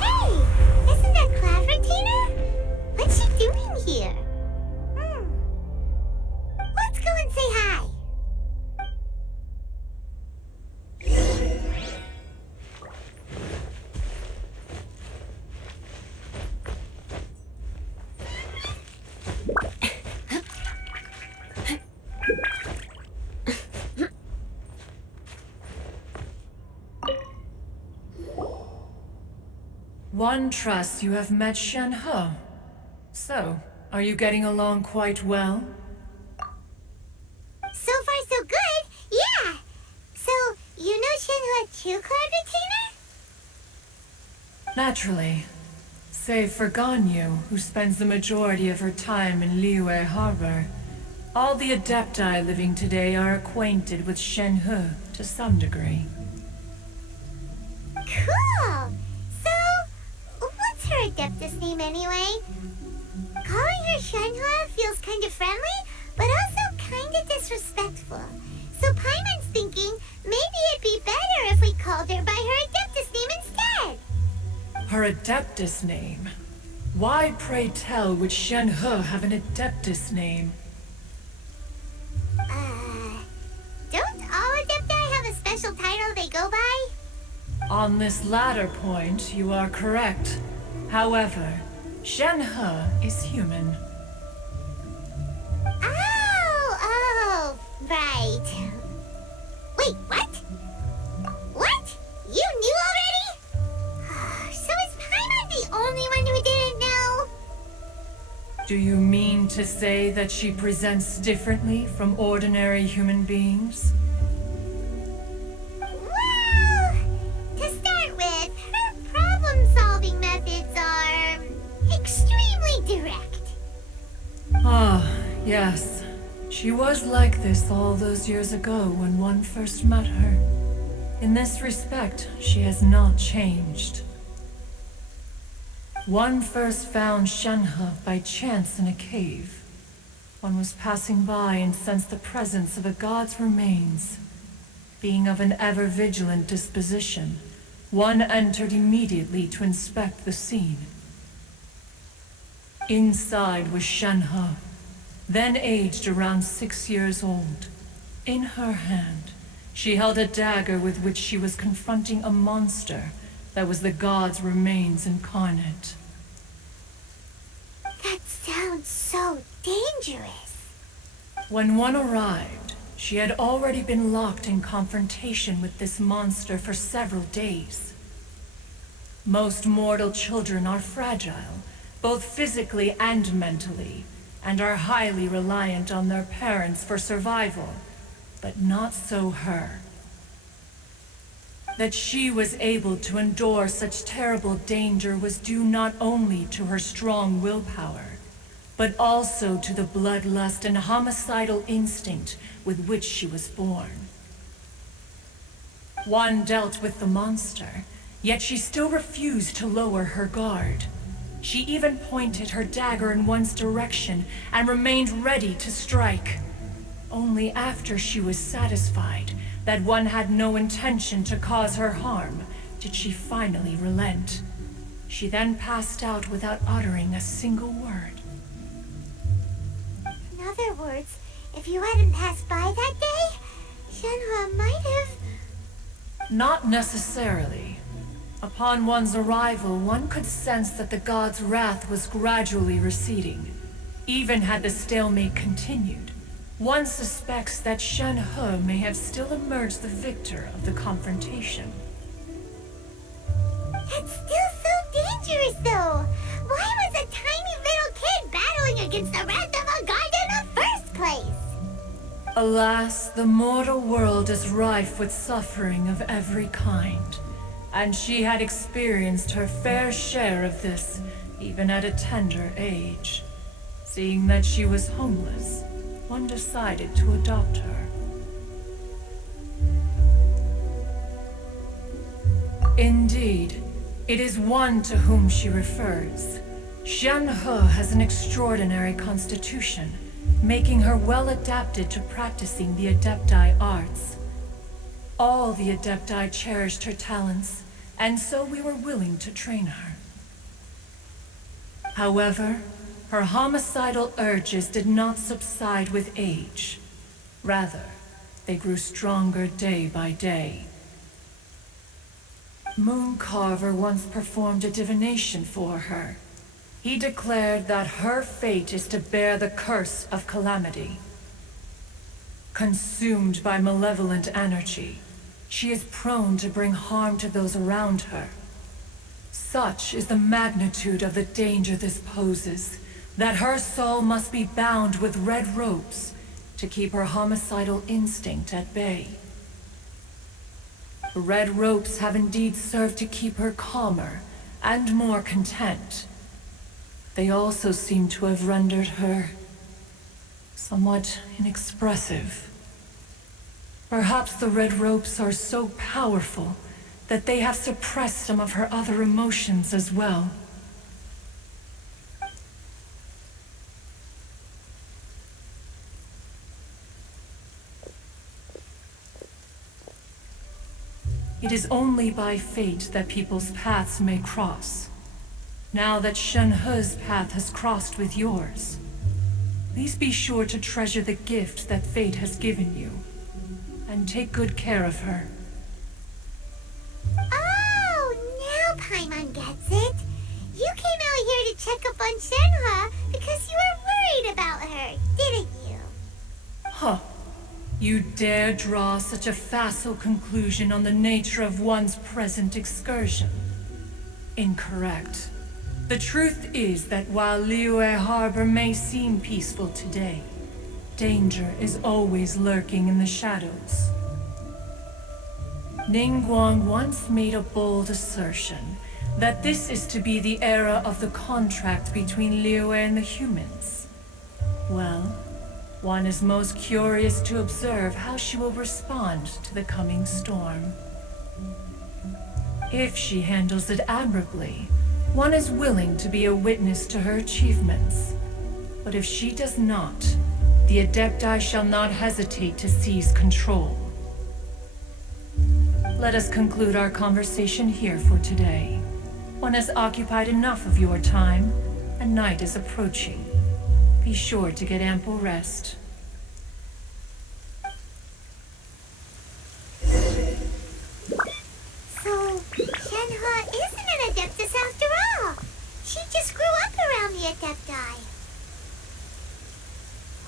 Hey! Isn't that clever, Tina? What's she doing here? Let's go and say hi. One trusts you have met Shenhe. So, are you getting along quite well? So far, so good. Yeah. So, you know Shenhe too, clever, Tina? Naturally. Save for Ganyu, who spends the majority of her time in Liyue Harbor. All the Adepti living today are acquainted with Shenhe to some degree. Cool. So, what's her Adeptus name anyway? Calling her Shenhe feels kind of friendly, but also kind of disrespectful. So Paimon's thinking maybe it'd be better if we called her by her Adeptus name instead. Her Adeptus name? Why, pray tell, would Shenhe have an Adeptus name? Don't all Adepti have a special title they go by? On this latter point, you are correct. However, Shenhe is human. Oh, right. Wait, what? What? You knew already? So is Paimon the only one who didn't know? Do you mean to say that she presents differently from ordinary human beings? Well, to start with, her problem-solving methods are extremely direct. Ah, yes. She was like this all those years ago when one first met her. In this respect, she has not changed. One first found Shenhe by chance in a cave. One was passing by and sensed the presence of a god's remains. Being of an ever-vigilant disposition, one entered immediately to inspect the scene. Inside was Shenhe, then aged around 6 years old. In her hand, she held a dagger with which she was confronting a monster that was the god's remains incarnate. That sounds so dangerous. When one arrived, she had already been locked in confrontation with this monster for several days. Most mortal children are fragile, both physically and mentally, and are highly reliant on their parents for survival, but not so her. That she was able to endure such terrible danger was due not only to her strong willpower, but also to the bloodlust and homicidal instinct with which she was born. One dealt with the monster, yet she still refused to lower her guard. She even pointed her dagger in one's direction and remained ready to strike. Only after she was satisfied that one had no intention to cause her harm did she finally relent. She then passed out without uttering a single word. In other words, if you hadn't passed by that day, Shenhe might have... Not necessarily. Upon one's arrival, one could sense that the god's wrath was gradually receding. Even had the stalemate continued, one suspects that Shenhe may have still emerged the victor of the confrontation. That's still so dangerous, though. Why was a tiny little kid battling against the rest of a guard in the first place? Alas, the mortal world is rife with suffering of every kind, and she had experienced her fair share of this, even at a tender age. Seeing that she was homeless, one decided to adopt her. Indeed, it is one to whom she refers. Shenhe has an extraordinary constitution, making her well adapted to practicing the Adepti arts. All the Adepti cherished her talents, and so we were willing to train her. However, her homicidal urges did not subside with age. Rather, they grew stronger day by day. Mooncarver once performed a divination for her. He declared that her fate is to bear the curse of calamity. Consumed by malevolent energy, she is prone to bring harm to those around her. Such is the magnitude of the danger this poses, that her soul must be bound with red ropes to keep her homicidal instinct at bay. The red ropes have indeed served to keep her calmer and more content. They also seem to have rendered her somewhat inexpressive. Perhaps the red ropes are so powerful that they have suppressed some of her other emotions as well. It is only by fate that people's paths may cross. Now that Shenhe's path has crossed with yours, please be sure to treasure the gift that fate has given you, and take good care of her. Oh, now Paimon gets it. You came out here to check up on Shenhe because you were worried about her, didn't you? Huh. You dare draw such a facile conclusion on the nature of one's present excursion? Incorrect. The truth is that while Liyue Harbor may seem peaceful today, danger is always lurking in the shadows. Ningguang once made a bold assertion that this is to be the era of the contract between Liyue and the humans. Well, one is most curious to observe how she will respond to the coming storm. If she handles it admirably, one is willing to be a witness to her achievements. But if she does not, the Adepti shall not hesitate to seize control. Let us conclude our conversation here for today. One has occupied enough of your time, and night is approaching. Be sure to get ample rest. So, Shenhe isn't an Adeptus after all. She just grew up around the Adepti.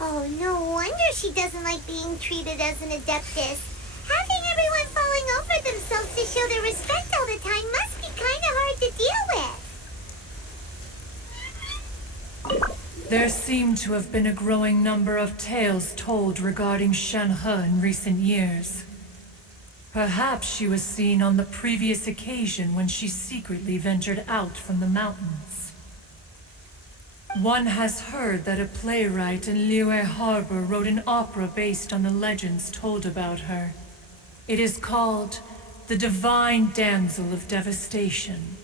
Oh, no wonder she doesn't like being treated as an Adeptus. Having everyone falling over themselves to show their respect all the time must be kind of hard to deal with. There seem to have been a growing number of tales told regarding Shenhe in recent years. Perhaps she was seen on the previous occasion when she secretly ventured out from the mountains. One has heard that a playwright in Liyue Harbor wrote an opera based on the legends told about her. It is called The Divine Damsel of Devastation.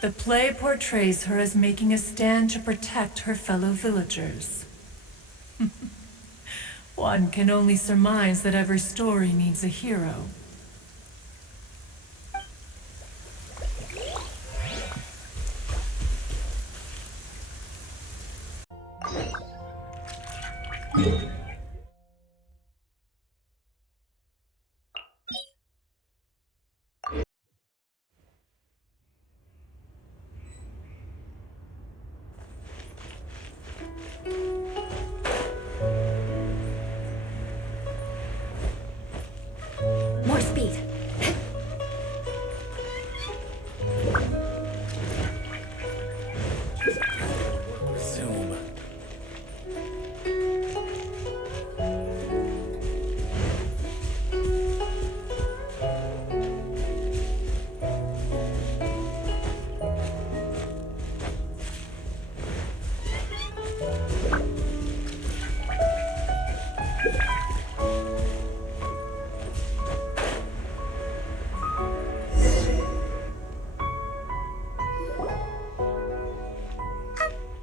The play portrays her as making a stand to protect her fellow villagers. One can only surmise that every story needs a hero. Zoom.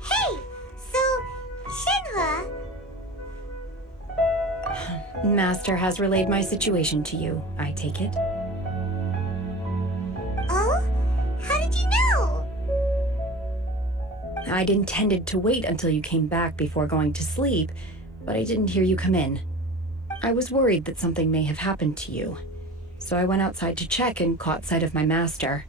Hey! So, Shenhe... Master has relayed my situation to you, I take it. Oh? How did you know? I'd intended to wait until you came back before going to sleep, but I didn't hear you come in. I was worried that something may have happened to you, so I went outside to check and caught sight of my master.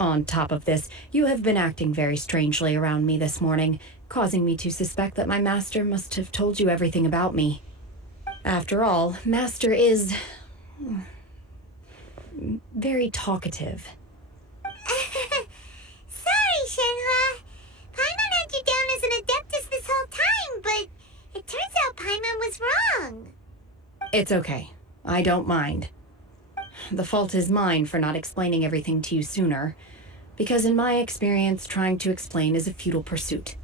On top of this, you have been acting very strangely around me this morning, causing me to suspect that my master must have told you everything about me. After all, Master is... very talkative. Sorry, Shenhe. Paimon had you down as an adeptus this whole time, but it turns out Paimon was wrong. It's okay. I don't mind. The fault is mine for not explaining everything to you sooner, because in my experience, trying to explain is a futile pursuit.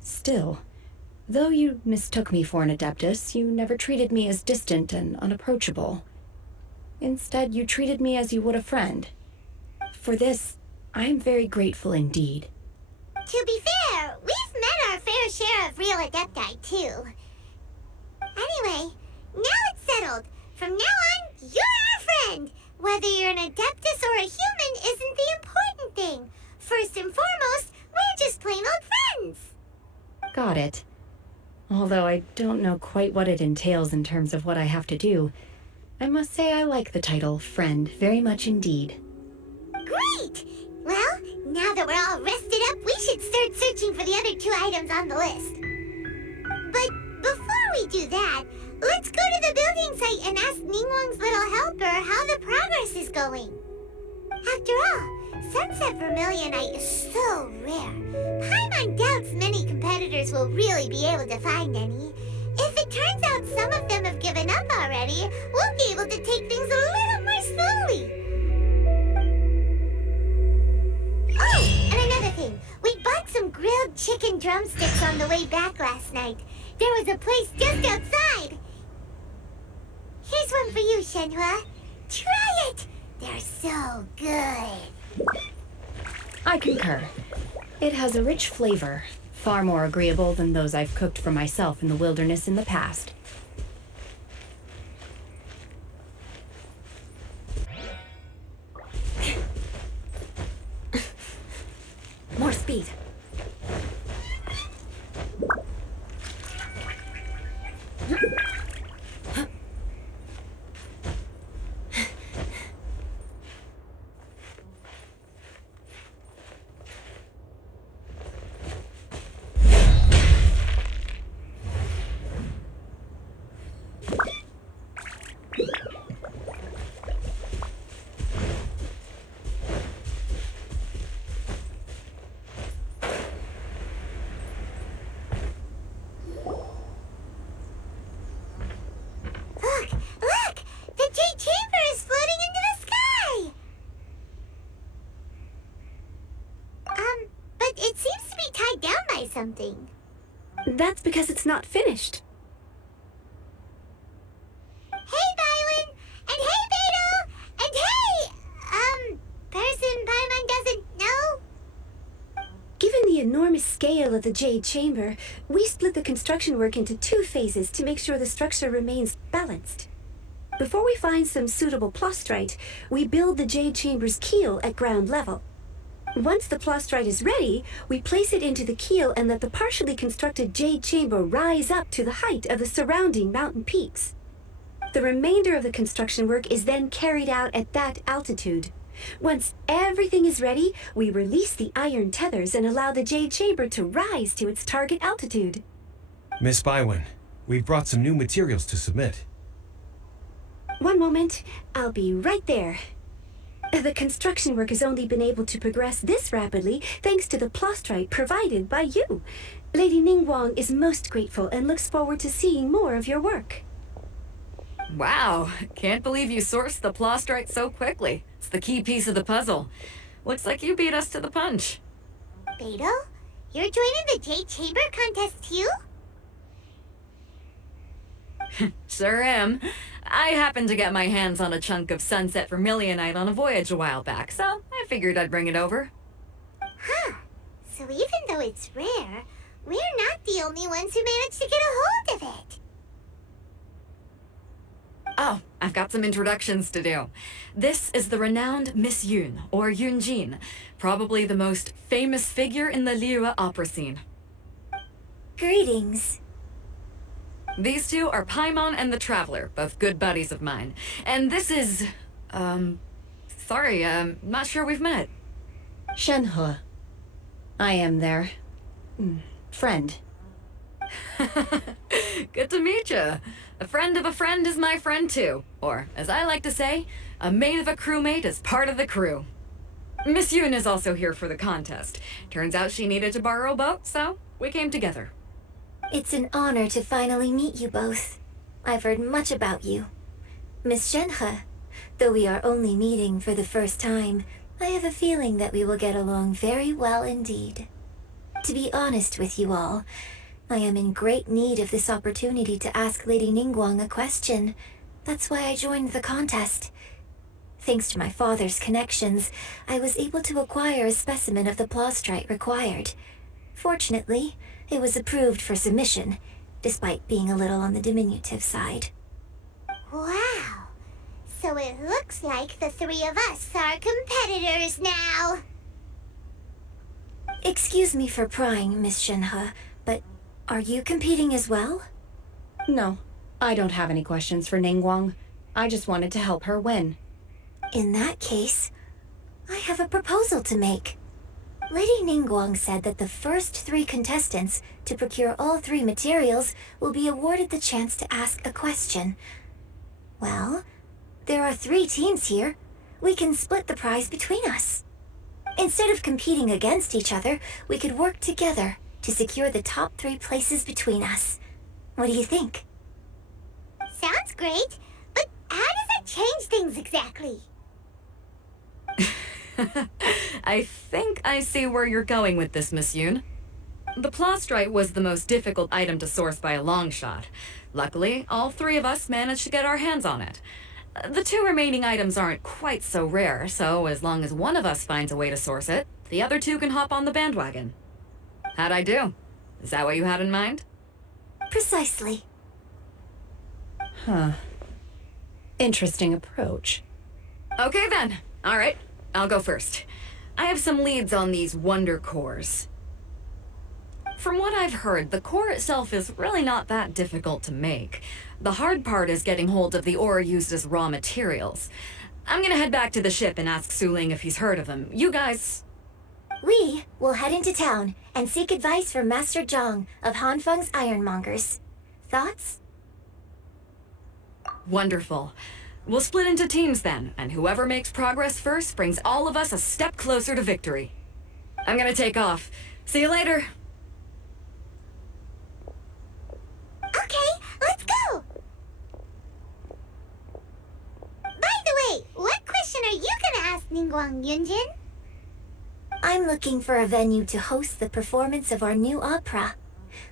Still, though you mistook me for an adeptus, you never treated me as distant and unapproachable. Instead, you treated me as you would a friend. For this, I am very grateful indeed. To be fair, we've met our fair share of real adepti, too. Anyway, now it's settled. From now on, you're our friend. Whether you're an adeptus or a human isn't the important thing. First and foremost, we're just plain old friends. Got it. Although I don't know quite what it entails in terms of what I have to do, I must say I like the title friend very much indeed. Great! Well, now that we're all rested up, we should start searching for the other 2 items on the list. But before we do that, let's go to the building site and ask Ningguang's little helper how the progress is going. After all, sunset vermilionite is so rare. Paimon doubts many competitors will really be able to find any. If it turns out some of them have given up already, we'll be able to take things a little more slowly. Oh, and another thing. We bought some grilled chicken drumsticks on the way back last night. There was a place just outside. Here's one for you, Shenhe. Try it! They're so good. I concur. It has a rich flavor, far more agreeable than those I've cooked for myself in the wilderness in the past. More speed. Look! The Jade Chamber is floating into the sky! But it seems to be tied down by something. That's because it's not finished. Hey, Bylin! And hey, Beidou! And hey! Person Paimon doesn't know? Given the enormous scale of the Jade Chamber, we split the construction work into 2 phases to make sure the structure remains balanced. Before we find some suitable plastrite, we build the Jade Chamber's keel at ground level. Once the plastrite is ready, we place it into the keel and let the partially constructed Jade Chamber rise up to the height of the surrounding mountain peaks. The remainder of the construction work is then carried out at that altitude. Once everything is ready, we release the iron tethers and allow the Jade Chamber to rise to its target altitude. Miss Bywin, we've brought some new materials to submit. One moment, I'll be right there. The construction work has only been able to progress this rapidly thanks to the plastrite provided by you. Lady Ningguang is most grateful and looks forward to seeing more of your work. Wow, can't believe you sourced the plastrite so quickly. It's the key piece of the puzzle. Looks like you beat us to the punch. Beidou, you're joining the Jade Chamber contest too? Sure am. I happened to get my hands on a chunk of sunset vermilionite on a voyage a while back, so I figured I'd bring it over. Huh. So even though it's rare, we're not the only ones who managed to get a hold of it. Oh, I've got some introductions to do. This is the renowned Miss Yun, or Yunjin, probably the most famous figure in the Liyue opera scene. Greetings. These two are Paimon and the Traveler, both good buddies of mine. And this is... sorry, not sure we've met. Shenhe. I am their... friend. Good to meet you. A friend of a friend is my friend too. Or, as I like to say, a mate of a crewmate is part of the crew. Miss Yun is also here for the contest. Turns out she needed to borrow a boat, so we came together. It's an honor to finally meet you both. I've heard much about you. Miss Shenhe, though we are only meeting for the first time, I have a feeling that we will get along very well indeed. To be honest with you all, I am in great need of this opportunity to ask Lady Ningguang a question. That's why I joined the contest. Thanks to my father's connections, I was able to acquire a specimen of the plastrite required. Fortunately, it was approved for submission, despite being a little on the diminutive side. Wow! So it looks like the three of us are competitors now! Excuse me for prying, Miss Shenhe, but are you competing as well? No, I don't have any questions for Ningguang. I just wanted to help her win. In that case, I have a proposal to make. Lady Ningguang said that the first 3 contestants to procure all 3 materials will be awarded the chance to ask a question. Well, there are 3 teams here. We can split the prize between us. Instead of competing against each other, we could work together to secure the top 3 places between us. What do you think? Sounds great, but how does that change things exactly? I think I see where you're going with this, Miss Yun. The plastrite was the most difficult item to source by a long shot. Luckily, all 3 of us managed to get our hands on it. The 2 remaining items aren't quite so rare, so as long as one of us finds a way to source it, the other 2 can hop on the bandwagon. How'd I do? Is that what you had in mind? Precisely. Huh. Interesting approach. Okay then. All right. I'll go first. I have some leads on these wonder cores. From what I've heard, the core itself is really not that difficult to make. The hard part is getting hold of the ore used as raw materials. I'm gonna head back to the ship and ask Suling if he's heard of them. You guys... We will head into town and seek advice from Master Zhang of Hanfeng's Ironmongers. Thoughts? Wonderful. We'll split into teams then, and whoever makes progress first brings all of us a step closer to victory. I'm gonna take off. See you later. Okay, let's go! By the way, what question are you gonna ask Ningguang, Yunjin? I'm looking for a venue to host the performance of our new opera.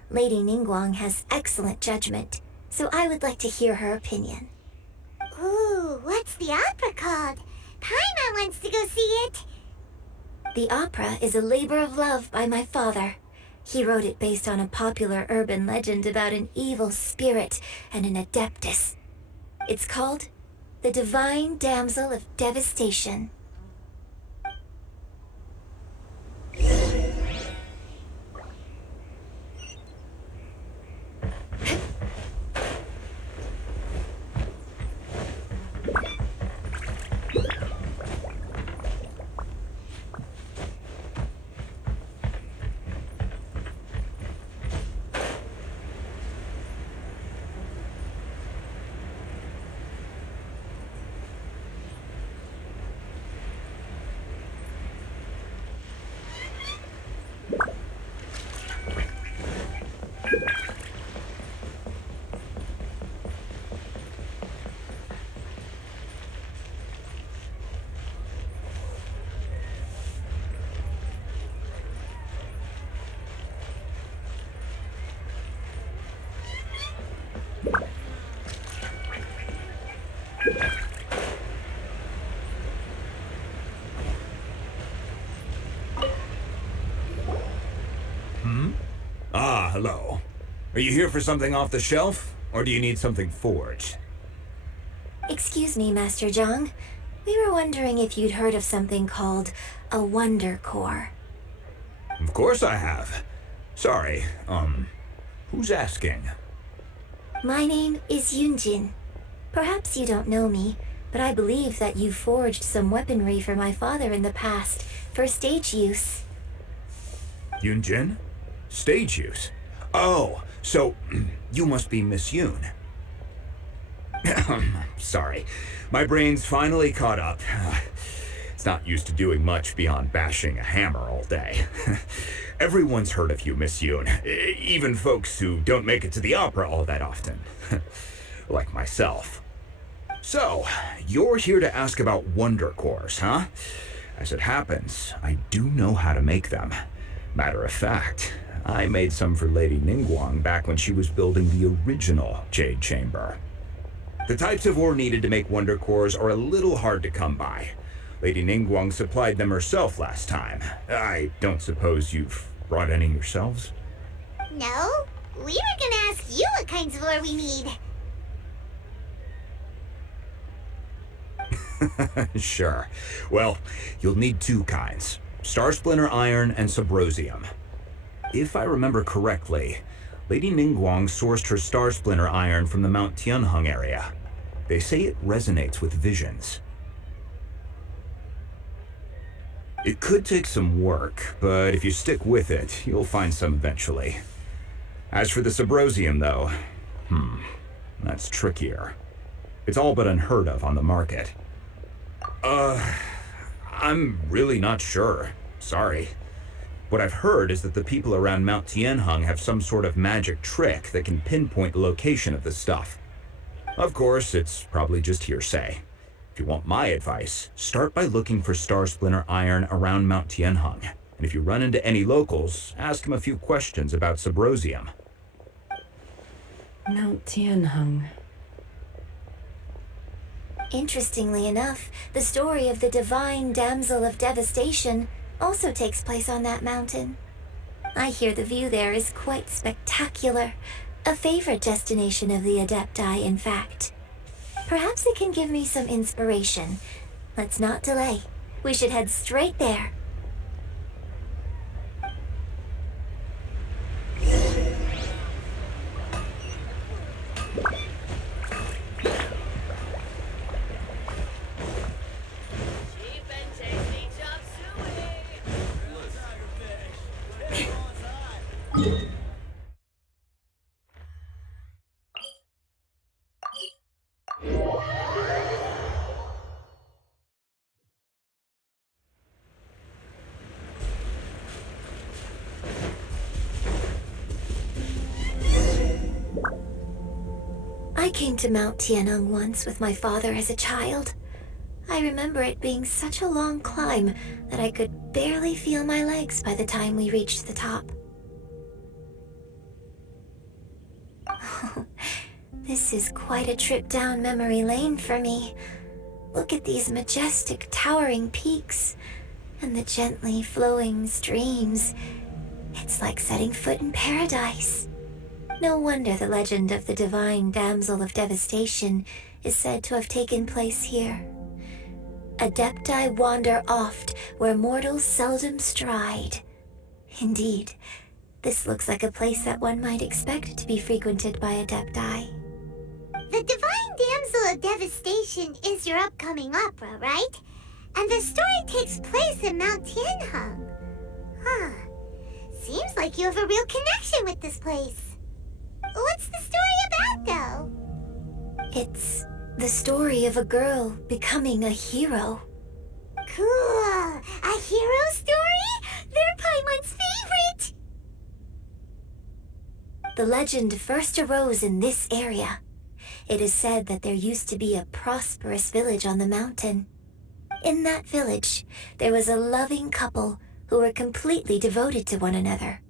Lady Ningguang has excellent judgment, so I would like to hear her opinion. Ooh, what's the opera called? Paimon wants to go see it. The opera is a labor of love by my father. He wrote it based on a popular urban legend about an evil spirit and an adeptus. It's called The Divine Damsel of Devastation. hello. Are you here for something off the shelf, or do you need something forged? Excuse me, Master Zhang. We were wondering if you'd heard of something called a wonder core. Of course I have. Sorry, who's asking? My name is Yunjin. Perhaps you don't know me, but I believe that you forged some weaponry for my father in the past, for stage use. Yunjin? Stage use? Oh, so you must be Miss Yoon. Sorry, my brain's finally caught up. It's not used to doing much beyond bashing a hammer all day. Everyone's heard of you, Miss Yoon, even folks who don't make it to the opera all that often. Like myself. So, you're here to ask about wonder cores, huh? As it happens, I do know how to make them. Matter of fact, I made some for Lady Ningguang back when she was building the original Jade Chamber. The types of ore needed to make wonder cores are a little hard to come by. Lady Ningguang supplied them herself last time. I don't suppose you've brought any yourselves? No, we were gonna ask you what kinds of ore we need. Sure. Well, you'll need two kinds. Star Splinter Iron and Subrosium. If I remember correctly, Lady Ningguang sourced her Star Splinter Iron from the Monts Tianheng area. They say it resonates with visions. It could take some work, but if you stick with it, you'll find some eventually. As for the Subrosium, though, that's trickier. It's all but unheard of on the market. I'm really not sure. Sorry. What I've heard is that the people around Mount Tianheng have some sort of magic trick that can pinpoint the location of the stuff. Of course, it's probably just hearsay. If you want my advice, start by looking for Star Splinter Iron around Mount Tianheng. And if you run into any locals, ask them a few questions about Subrosium. Mount Tianheng. Interestingly enough, the story of the divine damsel of devastation also takes place on that mountain. I hear the view there is quite spectacular. A favorite destination of the Adepti, in fact. Perhaps it can give me some inspiration. Let's not delay. We should head straight there. I came to Mount Tianheng once with my father as a child. I remember it being such a long climb that I could barely feel my legs by the time we reached the top. This is quite a trip down memory lane for me. Look at these majestic, towering peaks and the gently flowing streams. It's like setting foot in paradise. No wonder the legend of the divine damsel of devastation is said to have taken place here. Adepti wander oft where mortals seldom stride. Indeed, this looks like a place that one might expect to be frequented by Adepti. The divine damsel of devastation is your upcoming opera, right? And the story takes place in Mount Tianheng. Huh. Seems like you have a real connection with this place. What's the story about, though? It's the story of a girl becoming a hero. Cool! A hero story? They're Paimon's favorite! The legend first arose in this area. It is said that there used to be a prosperous village on the mountain. In that village, there was a loving couple who were completely devoted to one another.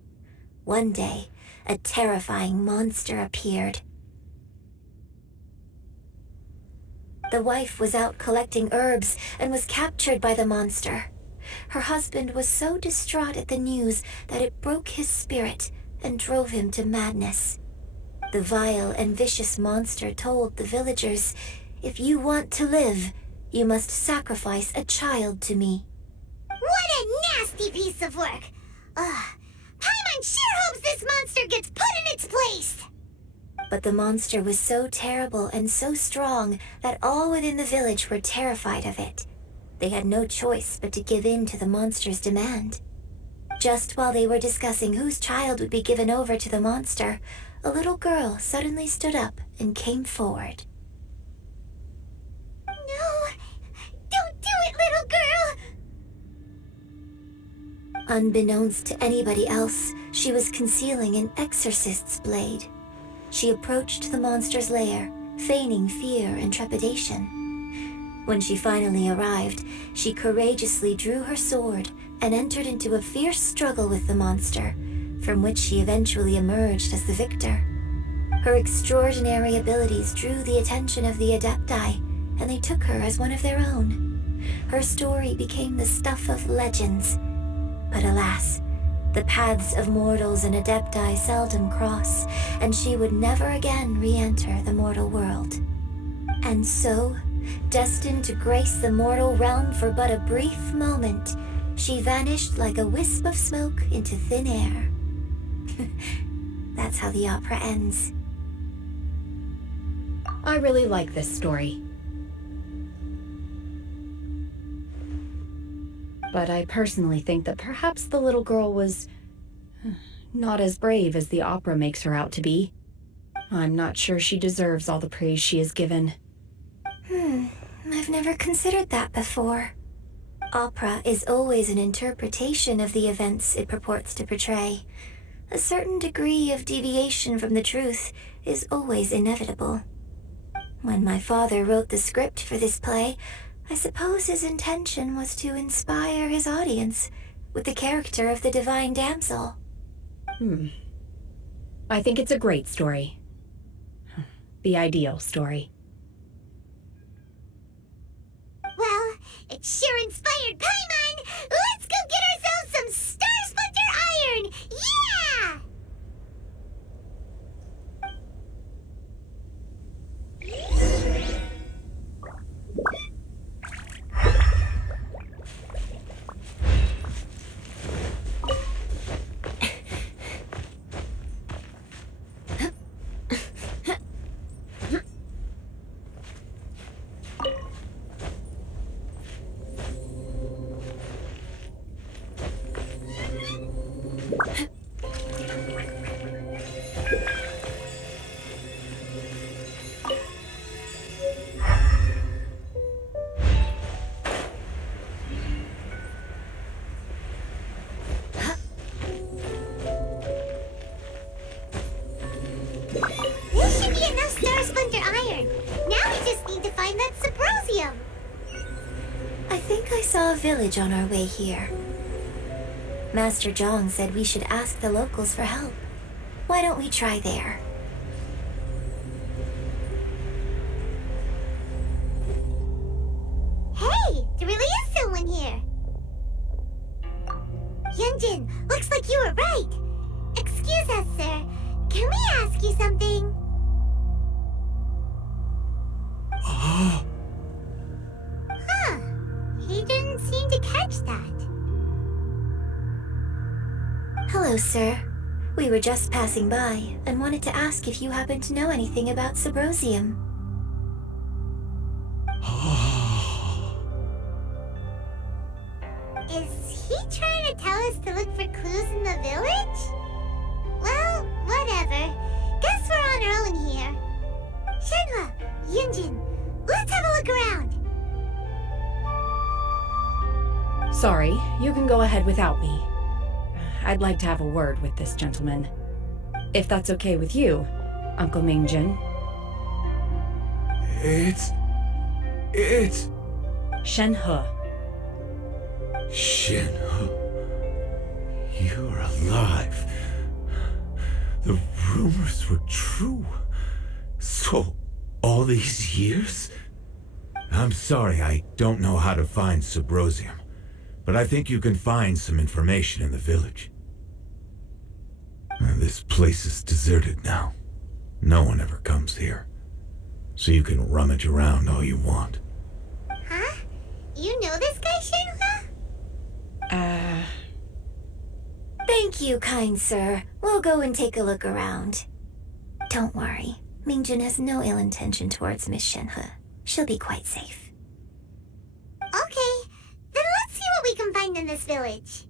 One day, a terrifying monster appeared. The wife was out collecting herbs and was captured by the monster. Her husband was so distraught at the news that it broke his spirit and drove him to madness. The vile and vicious monster told the villagers, "If you want to live, you must sacrifice a child to me." What a nasty piece of work! Paimon sure hopes this monster gets put in its place! But the monster was so terrible and so strong that all within the village were terrified of it. They had no choice but to give in to the monster's demand. Just while they were discussing whose child would be given over to the monster, a little girl suddenly stood up and came forward. No! Don't do it, little girl! Unbeknownst to anybody else, she was concealing an exorcist's blade. She approached the monster's lair, feigning fear and trepidation. When she finally arrived, she courageously drew her sword and entered into a fierce struggle with the monster, from which she eventually emerged as the victor. Her extraordinary abilities drew the attention of the Adepti, and they took her as one of their own. Her story became the stuff of legends. But alas, the paths of mortals and Adepti seldom cross, and she would never again re-enter the mortal world. And so, destined to grace the mortal realm for but a brief moment, she vanished like a wisp of smoke into thin air. That's how the opera ends. I really like this story. But I personally think that perhaps the little girl was not as brave as the opera makes her out to be. I'm not sure she deserves all the praise she is given. I've never considered that before. Opera is always an interpretation of the events it purports to portray. A certain degree of deviation from the truth is always inevitable. When my father wrote the script for this play, I suppose his intention was to inspire his audience with the character of the divine damsel. I think it's a great story. The ideal story. Well, it sure inspired Paimon! Let's go get ourselves some Star Splinter Iron! Yeah! This should be enough Star Splinter Iron. Now we just need to find that Subrosium. I think I saw a village on our way here. Master Zhang said we should ask the locals for help. Why don't we try there? Hey, there really is someone here. Yunjin, looks like you were right. Excuse us, sir. Can we ask you something? Huh. He didn't seem to catch that. Hello, sir. We were just passing by and wanted to ask if you happen to know anything about Subrosium. Is he trying to tell us to look for clues in the village? Well, whatever. Guess we're on our own here. Shenhe, Yunjin, let's have a look around. Sorry, you can go ahead without me. I'd like to have a word with this gentleman. If that's okay with you, Uncle Mingjin. It's... Shenhe. Shenhe. You're alive. The rumors were true. So, all these years? I'm sorry, I don't know how to find Subrosium, but I think you can find some information in the village. This place is deserted now. No one ever comes here. So you can rummage around all you want. Huh? You know this guy, Shenhe? Thank you, kind sir. We'll go and take a look around. Don't worry. Mingjun has no ill intention towards Miss Shenhe. She'll be quite safe. Okay, then let's see what we can find in this village.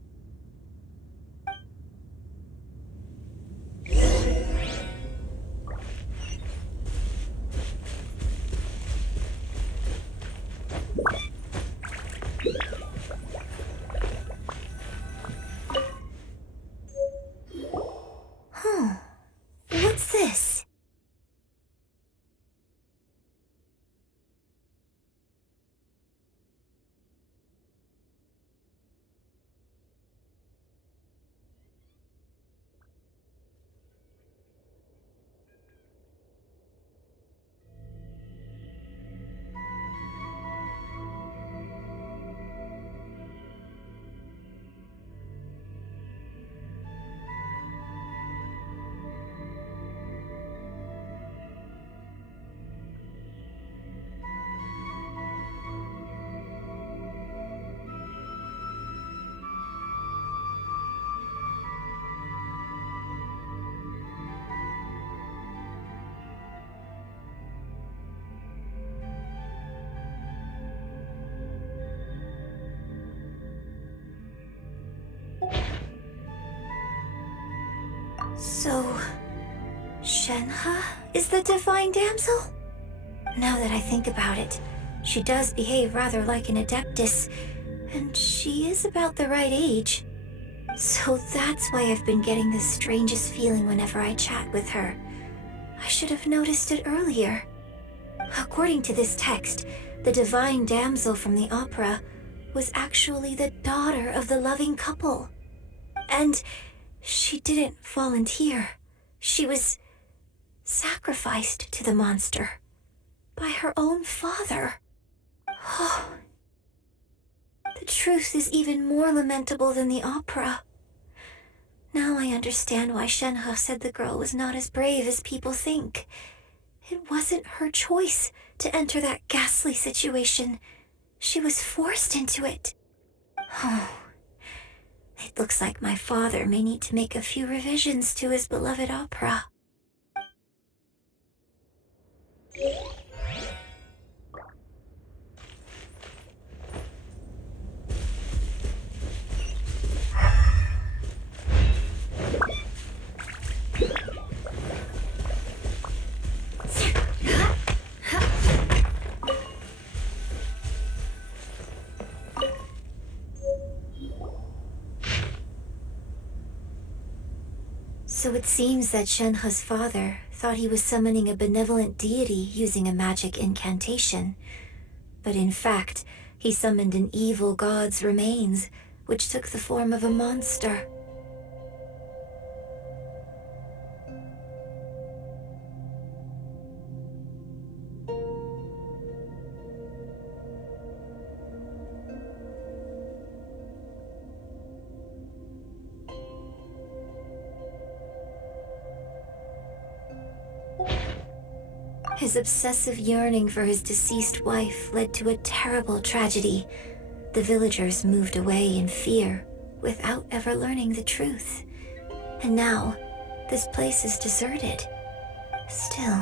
Huh. What's this? So, Shenhe is the divine damsel? Now that I think about it, she does behave rather like an adeptus, and she is about the right age. So that's why I've been getting the strangest feeling whenever I chat with her. I should have noticed it earlier. According to this text, the divine damsel from the opera was actually the daughter of the loving couple. And she didn't volunteer. She was sacrificed to the monster by her own father. Oh, the truth is even more lamentable than the opera. Now I understand why Shenhe said the girl was not as brave as people think. It wasn't her choice to enter that ghastly situation. She was forced into it. Oh, it looks like my father may need to make a few revisions to his beloved opera. So it seems that Shenhe's father thought he was summoning a benevolent deity using a magic incantation. But in fact, he summoned an evil god's remains, which took the form of a monster. His obsessive yearning for his deceased wife led to a terrible tragedy. The villagers moved away in fear, without ever learning the truth. And now, this place is deserted. Still,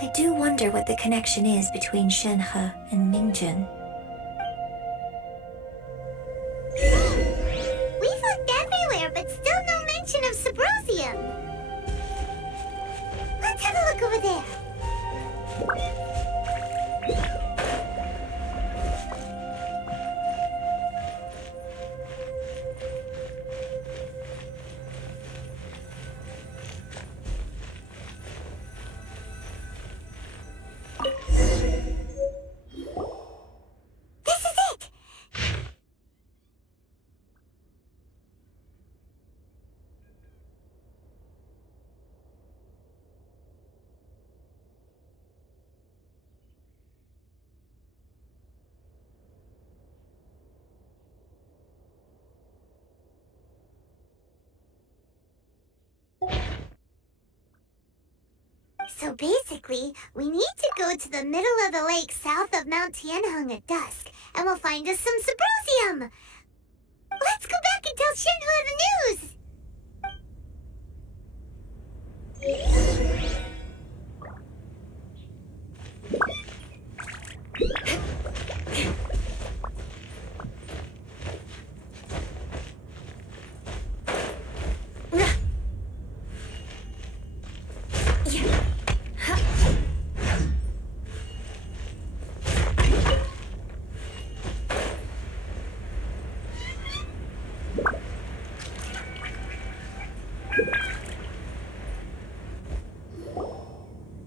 I do wonder what the connection is between Shenhe and Ningguang. We've looked everywhere, but still no mention of Subrosium. Let's have a look over there. So basically, we need to go to the middle of the lake south of Mount Tianheng at dusk, and we'll find us some Symposium! Let's go back and tell Shenhe the news!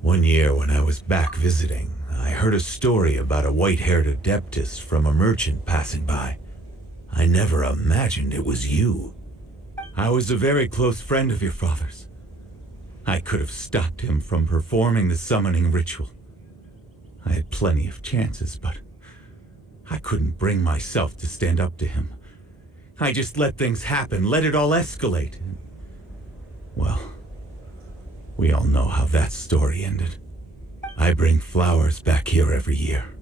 One year when I was back visiting, I heard a story about a white-haired adeptus from a merchant passing by. I never imagined it was you. I was a very close friend of your father's. I could have stopped him from performing the summoning ritual. I had plenty of chances, but I couldn't bring myself to stand up to him. I just let things happen, let it all escalate. Well, we all know how that story ended. I bring flowers back here every year.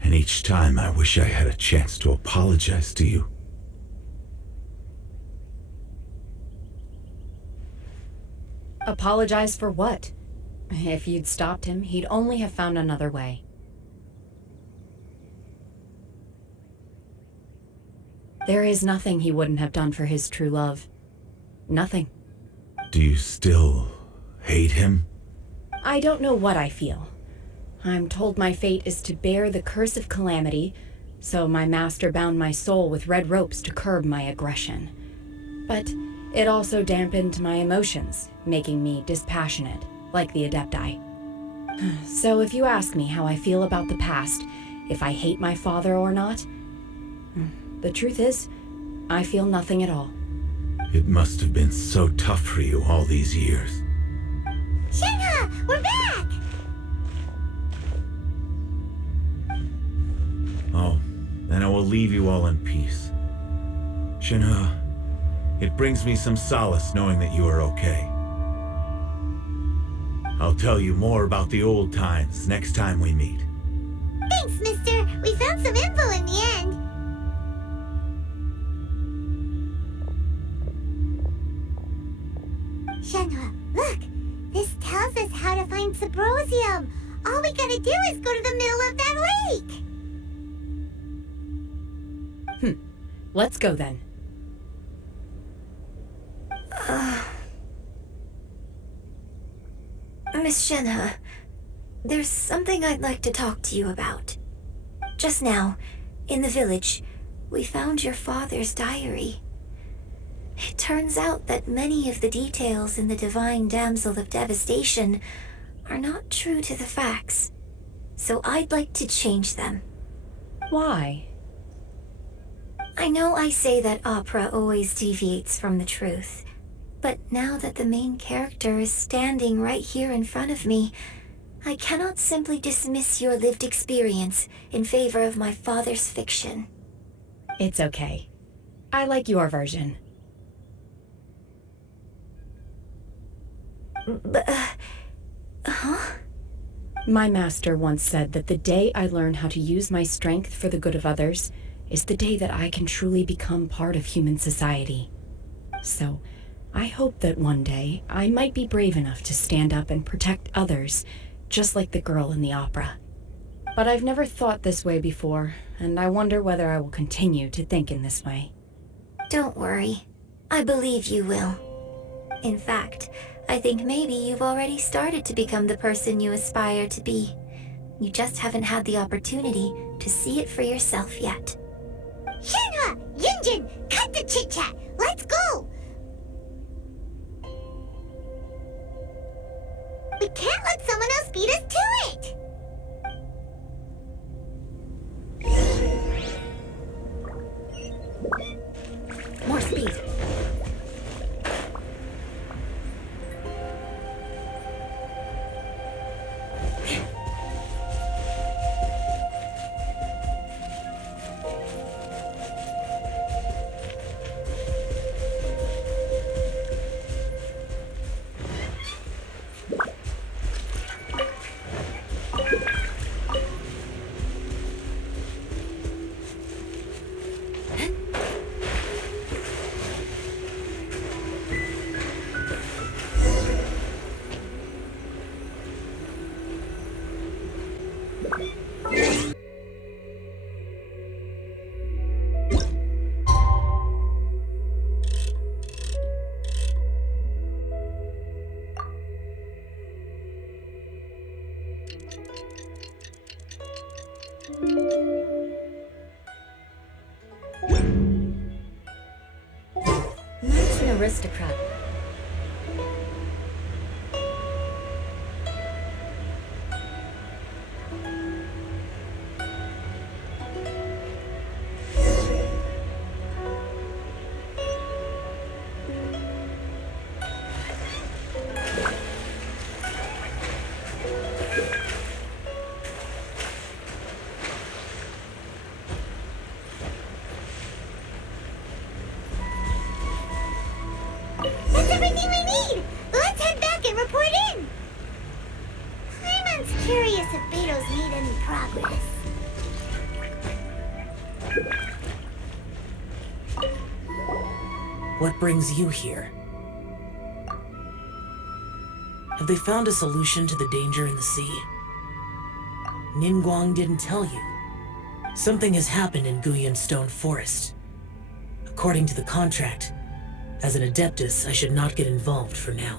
And each time I wish I had a chance to apologize to you. Apologize for what? If you'd stopped him, he'd only have found another way. There is nothing he wouldn't have done for his true love. Nothing. Do you still hate him? I don't know what I feel. I'm told my fate is to bear the curse of calamity, so my master bound my soul with red ropes to curb my aggression. But it also dampened my emotions, making me dispassionate, like the Adepti. So if you ask me how I feel about the past, if I hate my father or not, the truth is, I feel nothing at all. It must have been so tough for you all these years. Shenhe, we're back! Oh, then I will leave you all in peace. Shenhe, it brings me some solace knowing that you are okay. I'll tell you more about the old times next time we meet. Thanks, mister. We found some info in the end. Shenhe, look! This tells us how to find Symposium. All we gotta do is go to the middle of that lake. Let's go then. Miss Shenhe, there's something I'd like to talk to you about. Just now, in the village, we found your father's diary. It turns out that many of the details in the Divine Damsel of Devastation are not true to the facts, so I'd like to change them. Why? I know I say that opera always deviates from the truth, but now that the main character is standing right here in front of me, I cannot simply dismiss your lived experience in favor of my father's fiction. It's okay. I like your version. Huh? My master once said that the day I learn how to use my strength for the good of others is the day that I can truly become part of human society. So, I hope that one day I might be brave enough to stand up and protect others, just like the girl in the opera. But I've never thought this way before, and I wonder whether I will continue to think in this way. Don't worry. I believe you will. In fact, I think maybe you've already started to become the person you aspire to be. You just haven't had the opportunity to see it for yourself yet. Shenhe! Yunjin! Cut the chit-chat! Let's go! We can't let someone else beat us to it! More speed. Not an aristocrat. That's everything we need! Let's head back and report in! Paimon's curious if Beto's made any progress. What brings you here? Have they found a solution to the danger in the sea? Ningguang didn't tell you. Something has happened in Guyan Stone Forest. According to the contract, as an Adeptus, I should not get involved for now.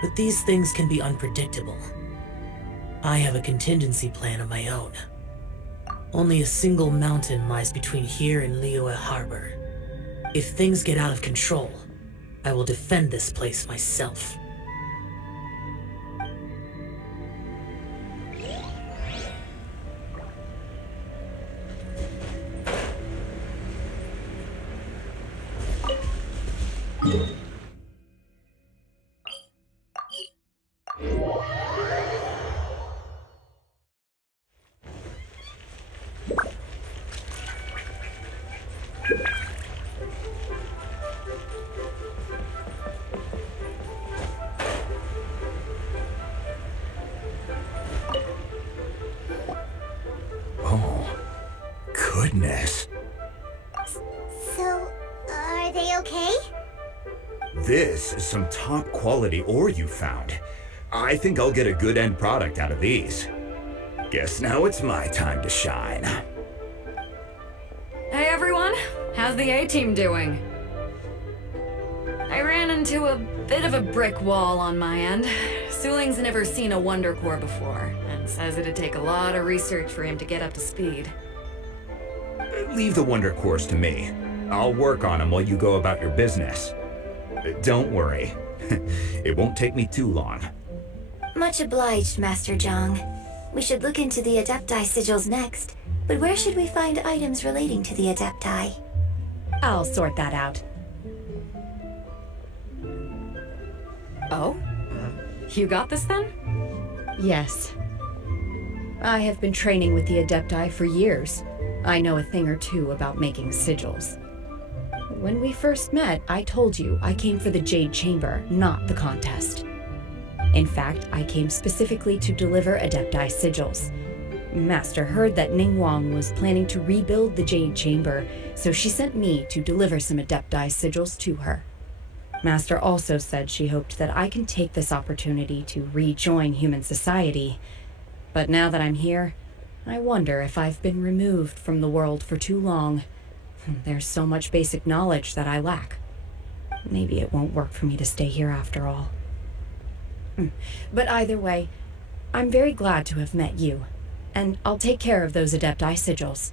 But these things can be unpredictable. I have a contingency plan of my own. Only a single mountain lies between here and Liyue Harbor. If things get out of control, I will defend this place myself. Goodness. So, are they okay? This is some top quality ore you found. I think I'll get a good end product out of these. Guess now it's my time to shine. Hey everyone, how's the A-team doing? I ran into a bit of a brick wall on my end. Suling's never seen a Wonder Core before, and says it'd take a lot of research for him to get up to speed. Leave the Wonder Cores to me. I'll work on them while you go about your business. Don't worry. It won't take me too long. Much obliged, Master Zhang. We should look into the Adepti sigils next, but where should we find items relating to the Adepti? I'll sort that out. Oh? You got this then? Yes. I have been training with the Adepti for years. I know a thing or two about making sigils. When we first met, I told you I came for the Jade Chamber, not the contest. In fact, I came specifically to deliver Adepti sigils. Master heard that Ningguang was planning to rebuild the Jade Chamber, so she sent me to deliver some Adepti sigils to her. Master also said she hoped that I can take this opportunity to rejoin human society. But now that I'm here, I wonder if I've been removed from the world for too long. There's so much basic knowledge that I lack. Maybe it won't work for me to stay here after all. But either way, I'm very glad to have met you, and I'll take care of those Adepti sigils.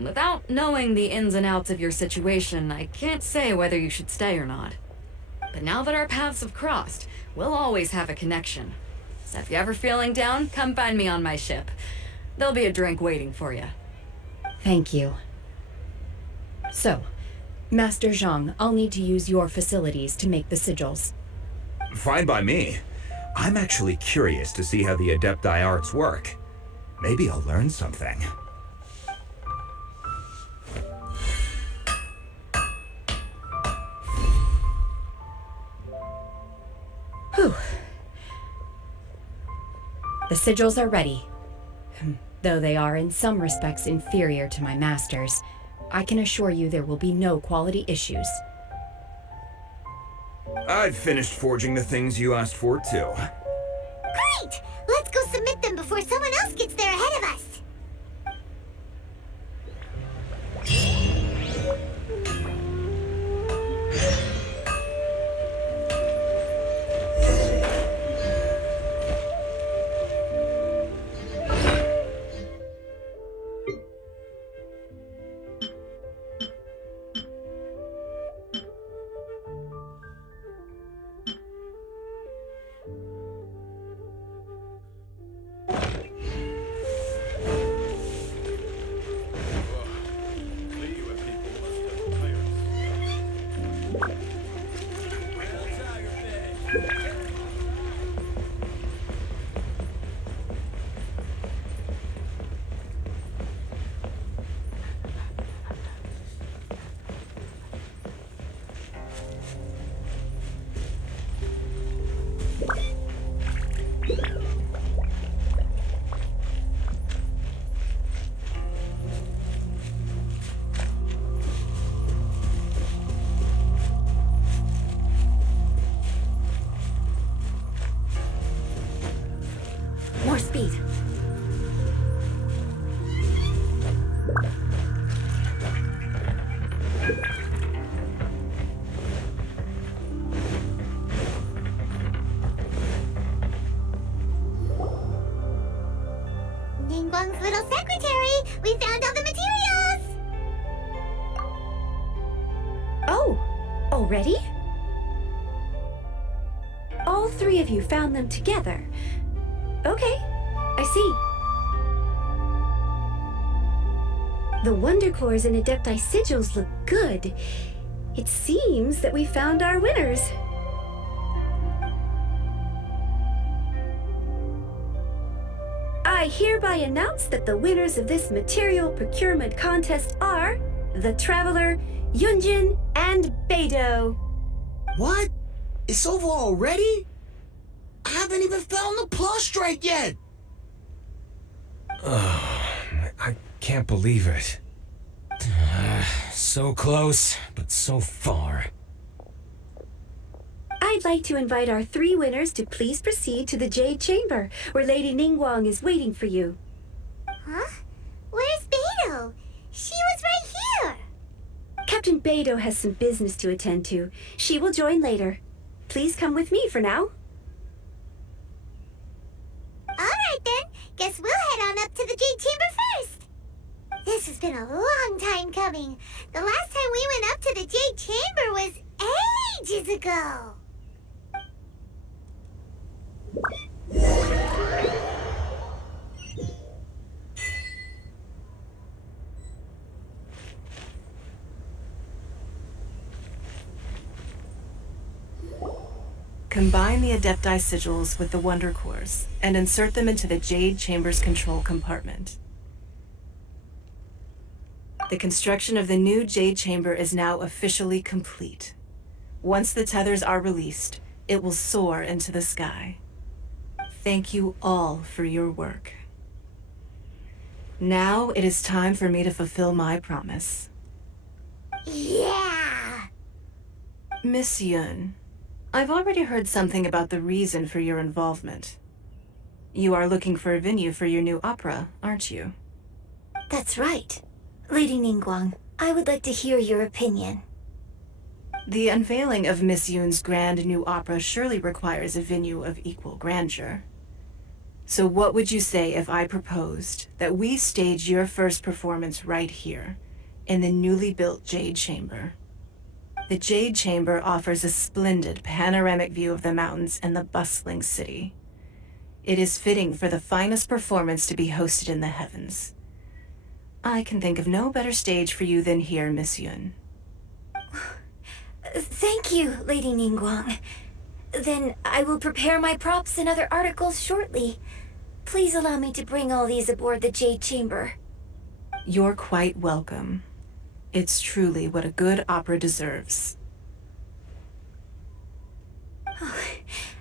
Without knowing the ins and outs of your situation, I can't say whether you should stay or not. But now that our paths have crossed, we'll always have a connection. So if you're ever feeling down, come find me on my ship. There'll be a drink waiting for you. Thank you. So, Master Zhang, I'll need to use your facilities to make the sigils. Fine by me. I'm actually curious to see how the Adepti arts work. Maybe I'll learn something. Whew. The sigils are ready. Though they are in some respects inferior to my master's, I can assure you there will be no quality issues. I've finished forging the things you asked for, too. Great! Let's go submit them before someone else gets there ahead of us! Already? All three of you found them together. Okay, I see. The Wonder Cores and Adepti Sigils look good. It seems that we found our winners. I hereby announce that the winners of this material procurement contest are the Traveler, Yunjin, and Beidou. What? It's over already? I haven't even found the prostrate yet! Oh, I can't believe it. So close, but so far. I'd like to invite our three winners to please proceed to the Jade Chamber, where Lady Ningguang is waiting for you. Huh? Where's Beidou? She was right here! Captain Beidou has some business to attend to. She will join later. Please come with me for now. Alright then, guess we'll head on up to the Jade Chamber first. This has been a long time coming. The last time we went up to the Jade Chamber was ages ago. Combine the Adepti Sigils with the Wonder Cores and insert them into the Jade Chamber's control compartment. The construction of the new Jade Chamber is now officially complete. Once the tethers are released, it will soar into the sky. Thank you all for your work. Now it is time for me to fulfill my promise. Yeah! Miss Yun, I've already heard something about the reason for your involvement. You are looking for a venue for your new opera, aren't you? That's right. Lady Ningguang, I would like to hear your opinion. The unveiling of Miss Yun's grand new opera surely requires a venue of equal grandeur. So what would you say if I proposed that we stage your first performance right here, in the newly built Jade Chamber? The Jade Chamber offers a splendid panoramic view of the mountains and the bustling city. It is fitting for the finest performance to be hosted in the heavens. I can think of no better stage for you than here, Miss Yun. Thank you, Lady Ningguang. Then I will prepare my props and other articles shortly. Please allow me to bring all these aboard the Jade Chamber. You're quite welcome. It's truly what a good opera deserves.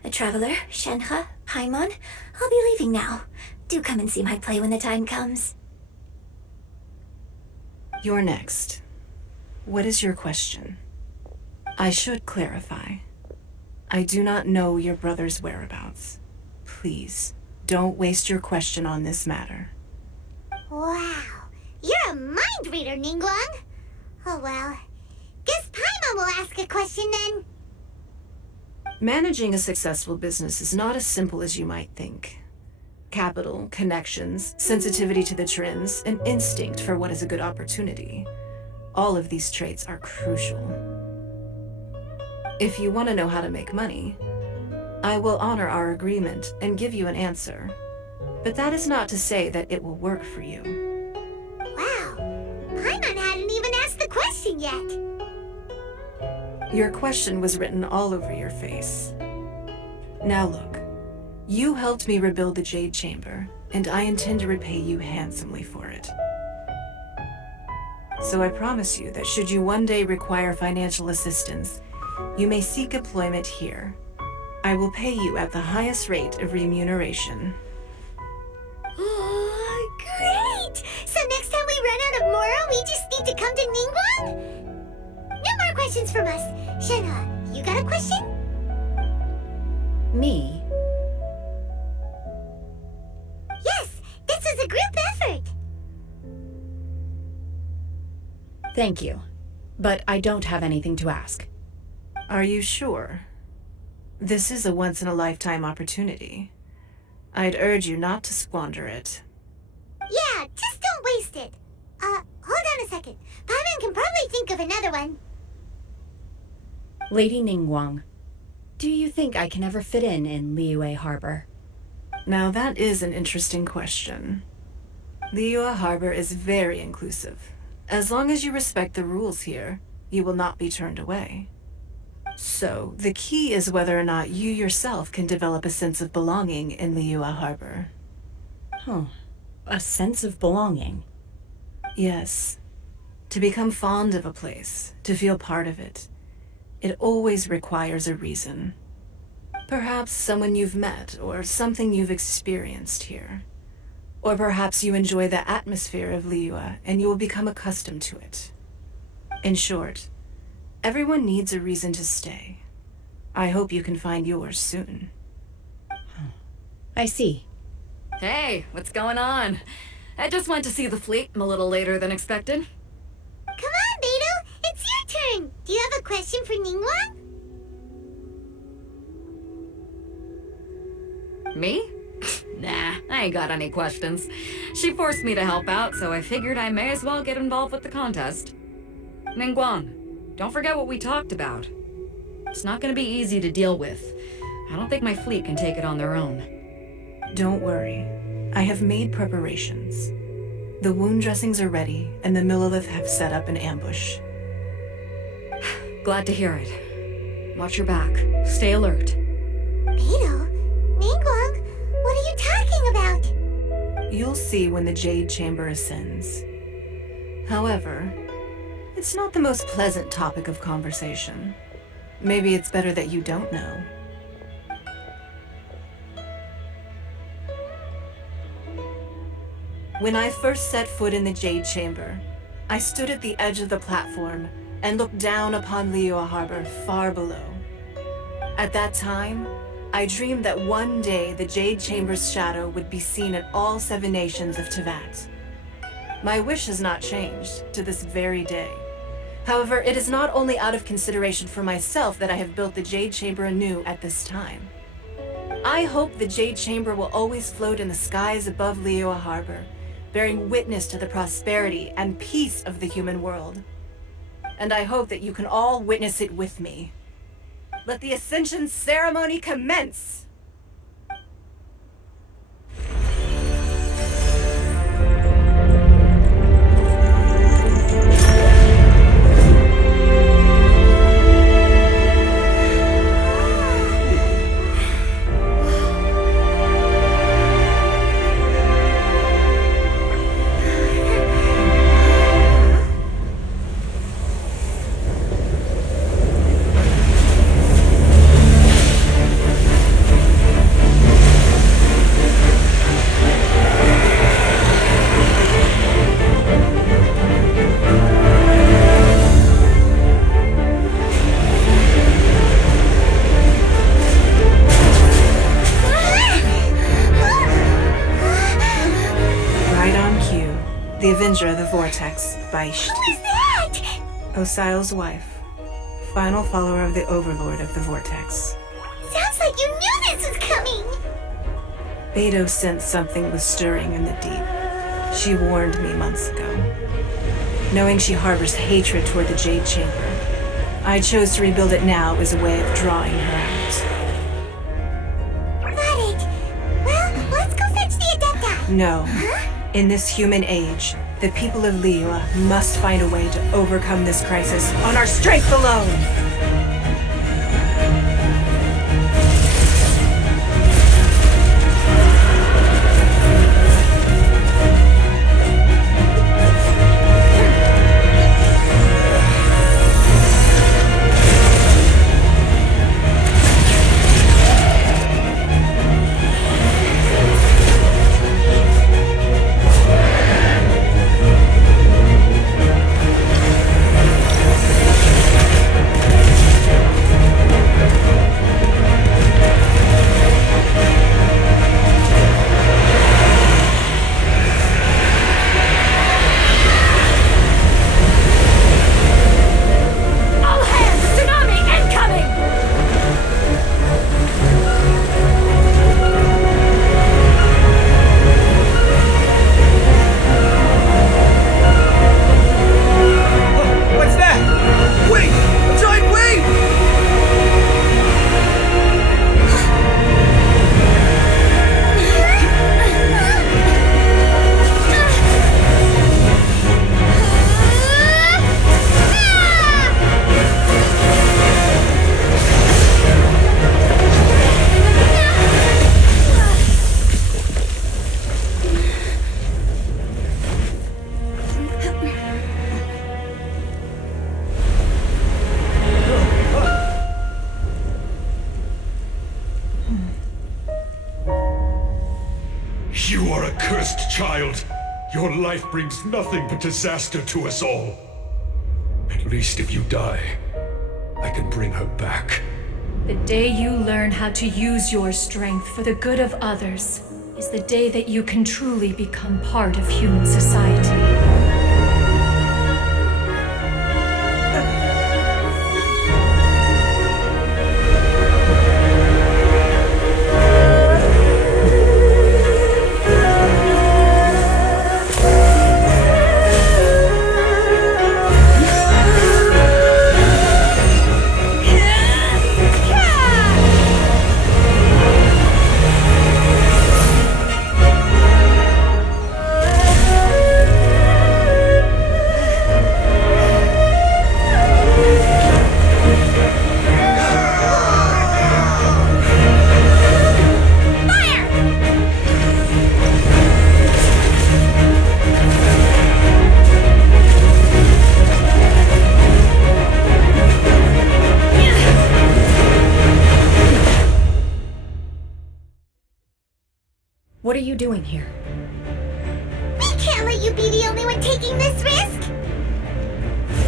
A traveler, Shenhe, Paimon, I'll be leaving now. Do come and see my play when the time comes. You're next. What is your question? I should clarify. I do not know your brother's whereabouts. Please, don't waste your question on this matter. Wow, you're a mind reader, Ningguang. Oh well, guess Paimon will ask a question then. Managing a successful business is not as simple as you might think. Capital, connections, sensitivity to the trends, and instinct for what is a good opportunity. All of these traits are crucial. If you want to know how to make money, I will honor our agreement and give you an answer. But that is not to say that it will work for you. Wow, Paimon hadn't even asked the question yet. Your question was written all over your face. Now look, you helped me rebuild the Jade Chamber, and I intend to repay you handsomely for it. So I promise you that should you one day require financial assistance, you may seek employment here. I will pay you at the highest rate of remuneration. Great! So next time we run out of Moro, we just need to come to Ningguang? No more questions from us. Shenhe, you got a question? Me? Yes, this was a group effort. Thank you. But I don't have anything to ask. Are you sure? This is a once-in-a-lifetime opportunity. I'd urge you not to squander it. Yeah, just don't waste it. Hold on a second. Paimon can probably think of another one. Lady Ningguang, do you think I can ever fit in Liyue Harbor? Now that is an interesting question. Liyue Harbor is very inclusive. As long as you respect the rules here, you will not be turned away. So, the key is whether or not you yourself can develop a sense of belonging in Liyue Harbor. A sense of belonging? Yes. To become fond of a place, to feel part of it, it always requires a reason. Perhaps someone you've met, or something you've experienced here. Or perhaps you enjoy the atmosphere of Liyue and you will become accustomed to it. In short, everyone needs a reason to stay. I hope you can find yours soon. I see. Hey, what's going on? I just went to see the fleet a little later than expected. Come on, Beidou! It's your turn! Do you have a question for Ningguang? Me? Nah, I ain't got any questions. She forced me to help out, so I figured I may as well get involved with the contest. Ningguang, don't forget what we talked about. It's not gonna be easy to deal with. I don't think my fleet can take it on their own. Don't worry. I have made preparations. The wound dressings are ready, and the Millilith have set up an ambush. Glad to hear it. Watch your back. Stay alert. Beidou? Ningguang? What are you talking about? You'll see when the Jade Chamber ascends. However, it's not the most pleasant topic of conversation. Maybe it's better that you don't know. When I first set foot in the Jade Chamber, I stood at the edge of the platform and looked down upon Liyue Harbor far below. At that time, I dreamed that one day the Jade Chamber's shadow would be seen at all 7 nations of Teyvat. My wish has not changed to this very day. However, it is not only out of consideration for myself that I have built the Jade Chamber anew at this time. I hope the Jade Chamber will always float in the skies above Liyue Harbor, bearing witness to the prosperity and peace of the human world. And I hope that you can all witness it with me. Let the Ascension ceremony commence! The Avenger of the Vortex, Beisht. Who is that? Osial's wife, final follower of the Overlord of the Vortex. Sounds like you knew this was coming! Beidou sensed something was stirring in the deep. She warned me months ago. Knowing she harbors hatred toward the Jade Chamber, I chose to rebuild it now as a way of drawing her out. Got it. Well, let's go fetch the Adepti. No. Huh? In this human age, the people of Liyue must find a way to overcome this crisis on our strength alone! accursed child! Your life brings nothing but disaster to us all. At least if you die, I can bring her back. The day you learn how to use your strength for the good of others is the day that you can truly become part of human society. What are you doing here? We can't let you be the only one taking this risk!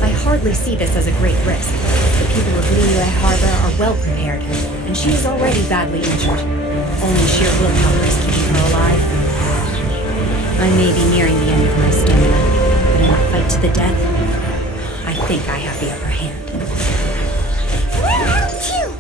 I hardly see this as a great risk. The people of Liyue Harbor are well prepared, and she is already badly injured. Only sheer willpower is keeping her alive. I may be nearing the end of my stamina, but in a fight to the death, I think I have the upper hand. We're out too!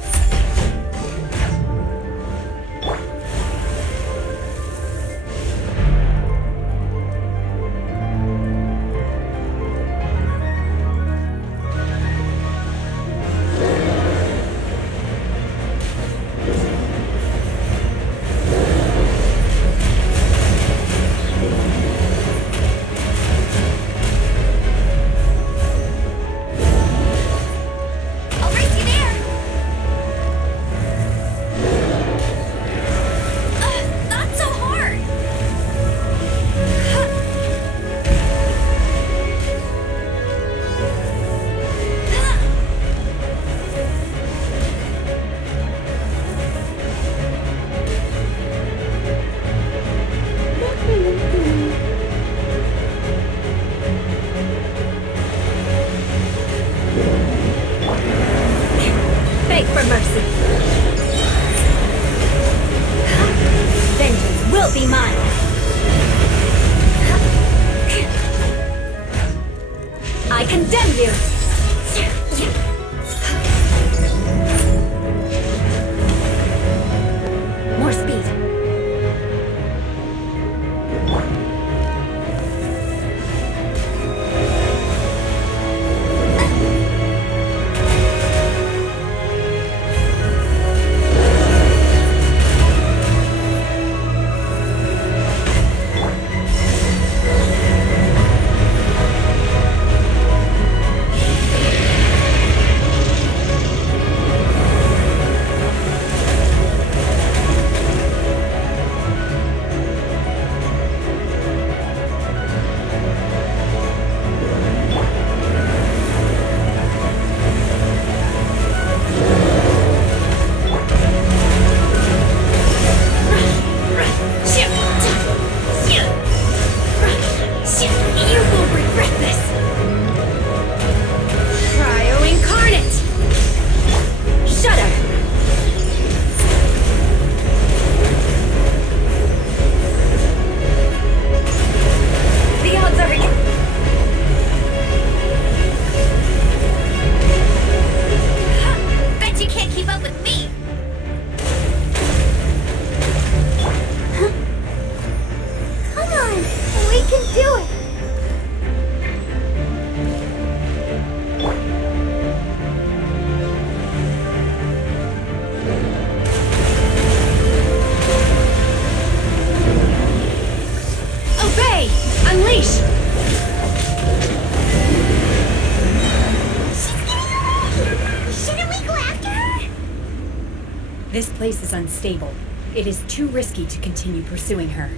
This place is unstable. It is too risky to continue pursuing her.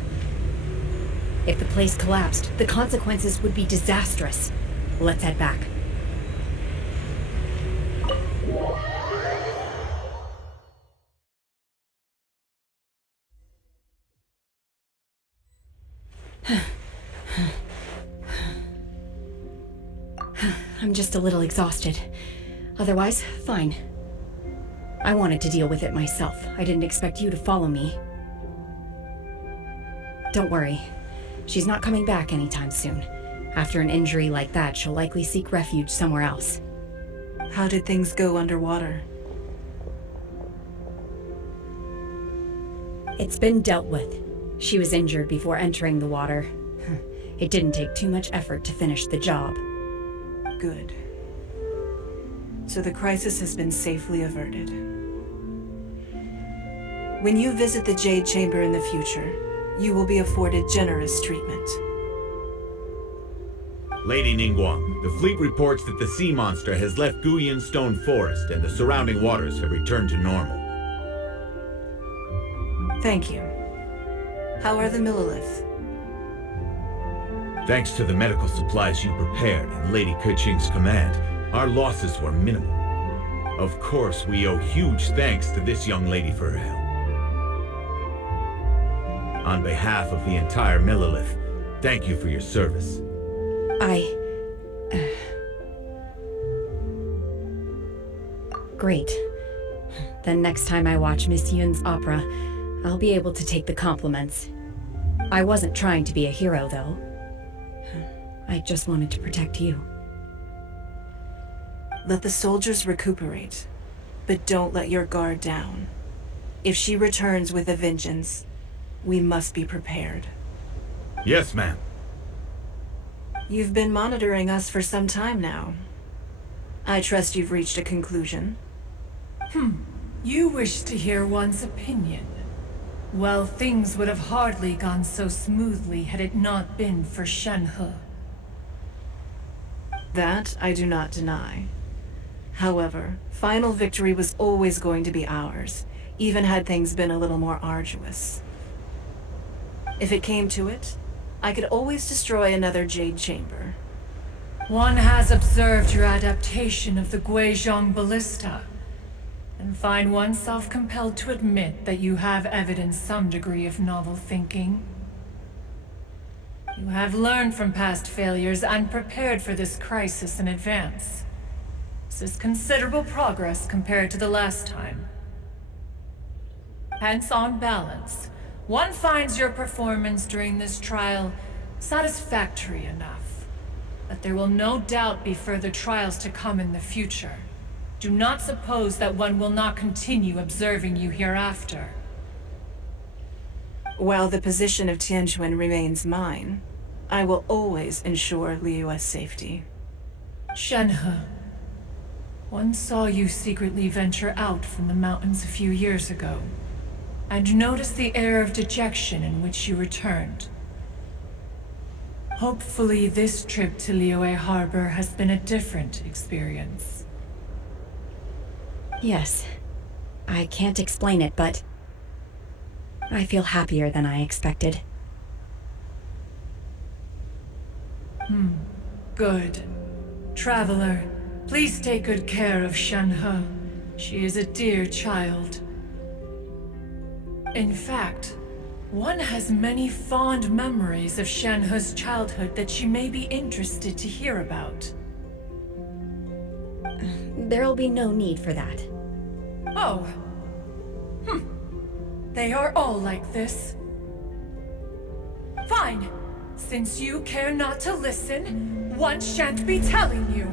If the place collapsed, the consequences would be disastrous. Let's head back. I'm just a little exhausted. Otherwise, fine. I wanted to deal with it myself. I didn't expect you to follow me. Don't worry. She's not coming back anytime soon. After an injury like that, she'll likely seek refuge somewhere else. How did things go underwater? It's been dealt with. She was injured before entering the water. It didn't take too much effort to finish the job. Good. So the crisis has been safely averted. When you visit the Jade Chamber in the future, you will be afforded generous treatment. Lady Ningguang, the fleet reports that the sea monster has left Guyan Stone Forest and the surrounding waters have returned to normal. Thank you. How are the Millilith? Thanks to the medical supplies you prepared and Lady Keqing's command, our losses were minimal. Of course, we owe huge thanks to this young lady for her help. On behalf of the entire Millilith, thank you for your service. Great. Then next time I watch Miss Yun's opera, I'll be able to take the compliments. I wasn't trying to be a hero, though. I just wanted to protect you. Let the soldiers recuperate, but don't let your guard down. If she returns with a vengeance, we must be prepared. Yes, ma'am. You've been monitoring us for some time now. I trust you've reached a conclusion. You wish to hear one's opinion. Well, things would have hardly gone so smoothly had it not been for Shenhe. That I do not deny. However, final victory was always going to be ours, even had things been a little more arduous. If it came to it, I could always destroy another Jade Chamber. One has observed your adaptation of the Guizhong ballista, and find oneself compelled to admit that you have evidenced some degree of novel thinking. You have learned from past failures and prepared for this crisis in advance. This is considerable progress compared to the last time. Hence, on balance, one finds your performance during this trial satisfactory enough. But there will no doubt be further trials to come in the future. Do not suppose that one will not continue observing you hereafter. While the position of Tianquan remains mine, I will always ensure Liyue's safety. Shenhe, one saw you secretly venture out from the mountains a few years ago, and noticed the air of dejection in which you returned. Hopefully this trip to Liyue Harbor has been a different experience. Yes. I can't explain it, but I feel happier than I expected. Good. Traveler, please take good care of Shenhe. She is a dear child. In fact, one has many fond memories of Shenhe's childhood that she may be interested to hear about. There'll be no need for that. Oh. They are all like this. Fine. Since you care not to listen, one shan't be telling you.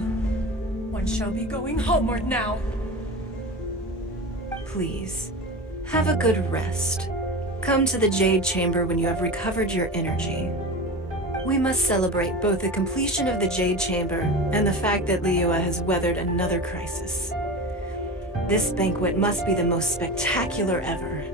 One shall be going homeward now. Please, have a good rest. Come to the Jade Chamber when you have recovered your energy. We must celebrate both the completion of the Jade Chamber and the fact that Liyue has weathered another crisis. This banquet must be the most spectacular ever.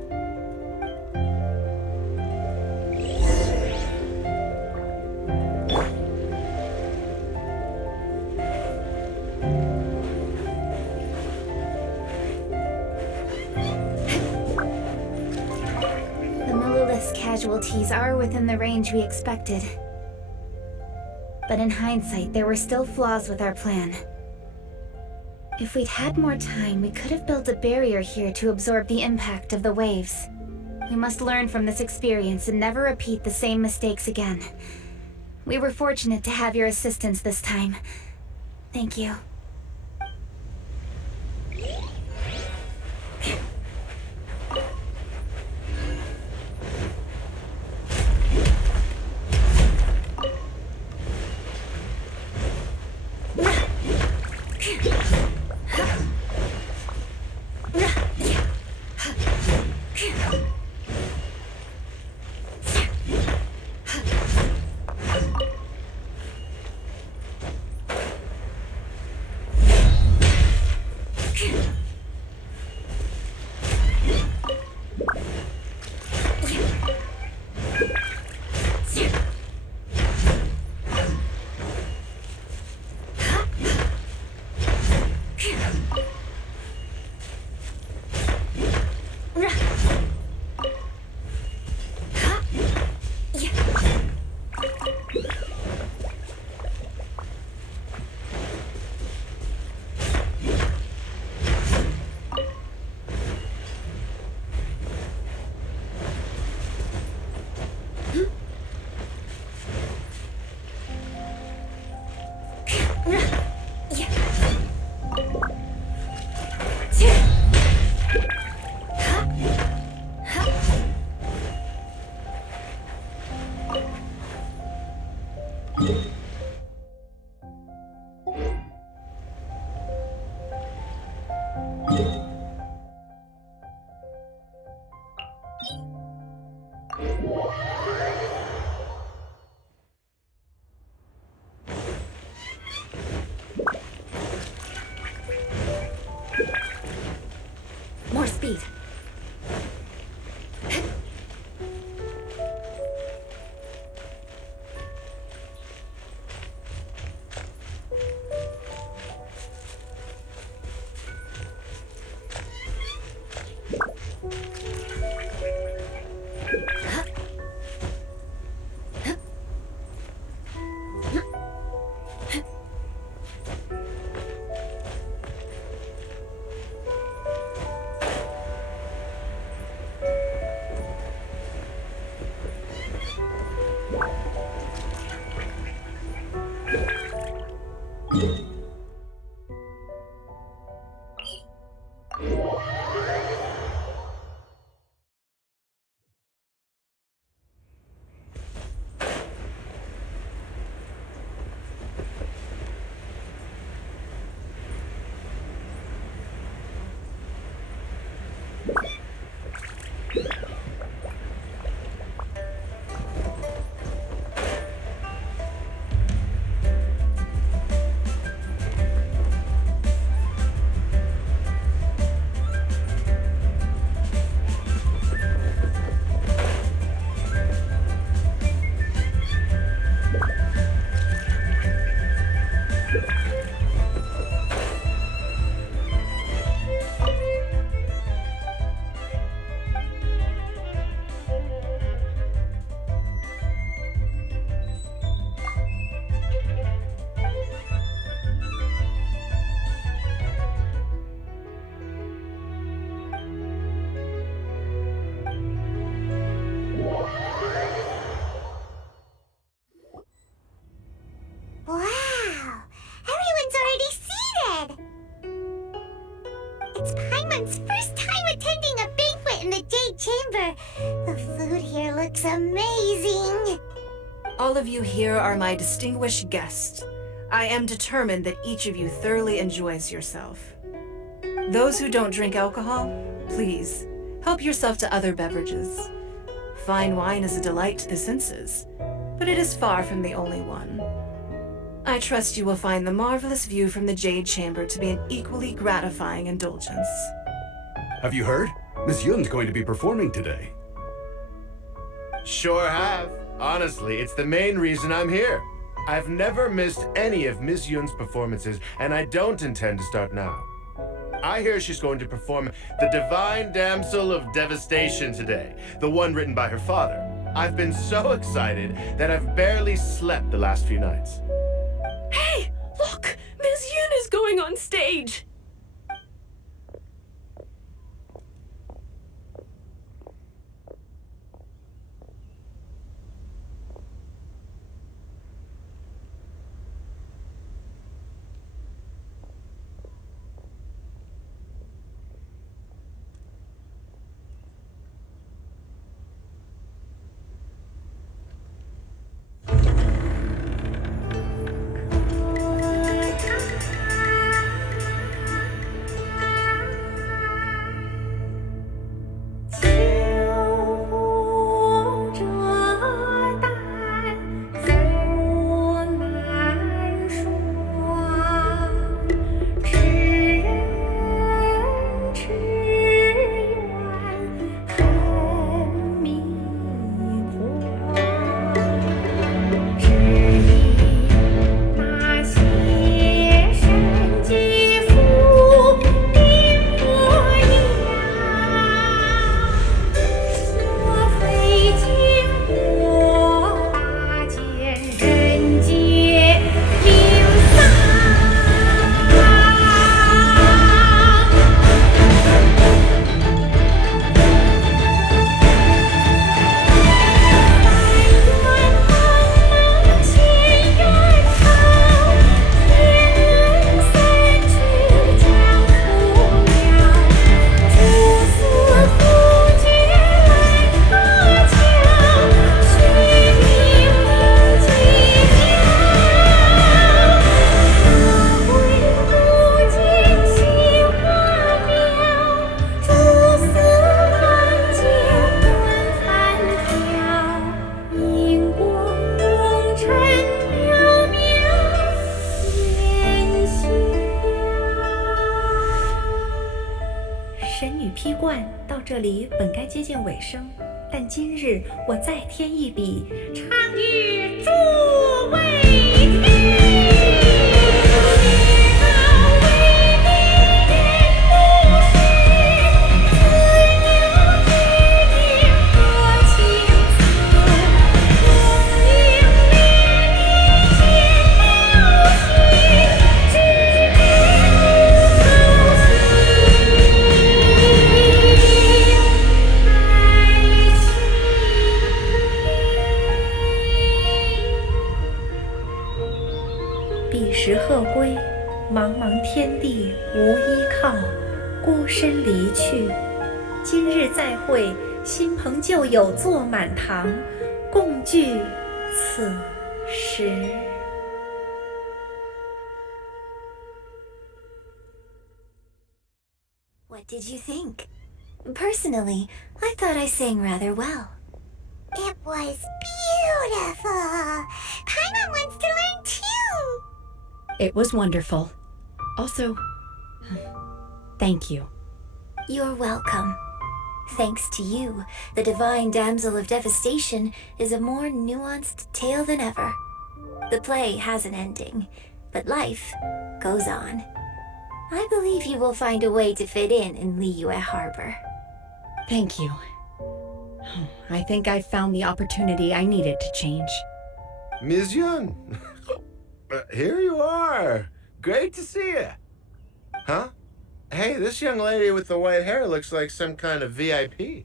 The Millilith's casualties are within the range we expected. But in hindsight, there were still flaws with our plan. If we'd had more time, we could have built a barrier here to absorb the impact of the waves. We must learn from this experience and never repeat the same mistakes again. We were fortunate to have your assistance this time. Thank you. More speed. Wow! Everyone's already seated! It's Paimon's first time attending a banquet in the Jade Chamber. The food here looks amazing. All of you here are my distinguished guests. I am determined that each of you thoroughly enjoys yourself. Those who don't drink alcohol, please, help yourself to other beverages. Fine wine is a delight to the senses, but it is far from the only one. I trust you will find the marvelous view from the Jade Chamber to be an equally gratifying indulgence. Have you heard? Miss Yun's going to be performing today. Sure have. Honestly, it's the main reason I'm here. I've never missed any of Miss Yun's performances, and I don't intend to start now. I hear she's going to perform The Divine Damsel of Devastation today, the one written by her father. I've been so excited that I've barely slept the last few nights. Hey, look! Miss Yun is going on stage! 披冠到这里本该接近尾声，但今日我再添一笔，唱与诸位时鹤归，茫茫天地无依靠，孤身离去。今日再会，新朋旧友坐满堂，共聚此时。What did you think? Personally, I thought I sang rather well. It was beautiful. Paimon wants to learn too. It was wonderful. Also, thank you. You're welcome. Thanks to you, the Divine Damsel of Devastation is a more nuanced tale than ever. The play has an ending, but life goes on. I believe you will find a way to fit in Liyue Harbor. Thank you. I think I found the opportunity I needed to change. Ms. Yun, here you are. Great to see you. Huh? Hey, this young lady with the white hair looks like some kind of VIP.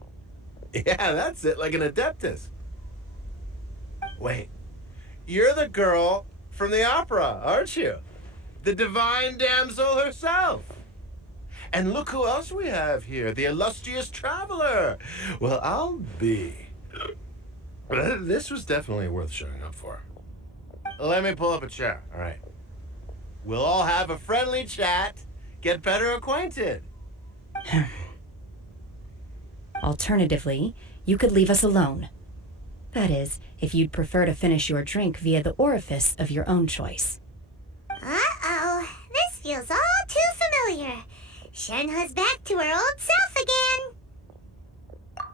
Yeah, that's it, like an adeptus. Wait, you're the girl from the opera, aren't you? The divine damsel herself. And look who else we have here, the illustrious traveler. Well, I'll be. This was definitely worth showing up for. Let me pull up a chair, all right. We'll all have a friendly chat, get better acquainted. Alternatively, you could leave us alone. That is, if you'd prefer to finish your drink via the orifice of your own choice. Uh-oh, this feels all too familiar. Shenhe's back to her old self again.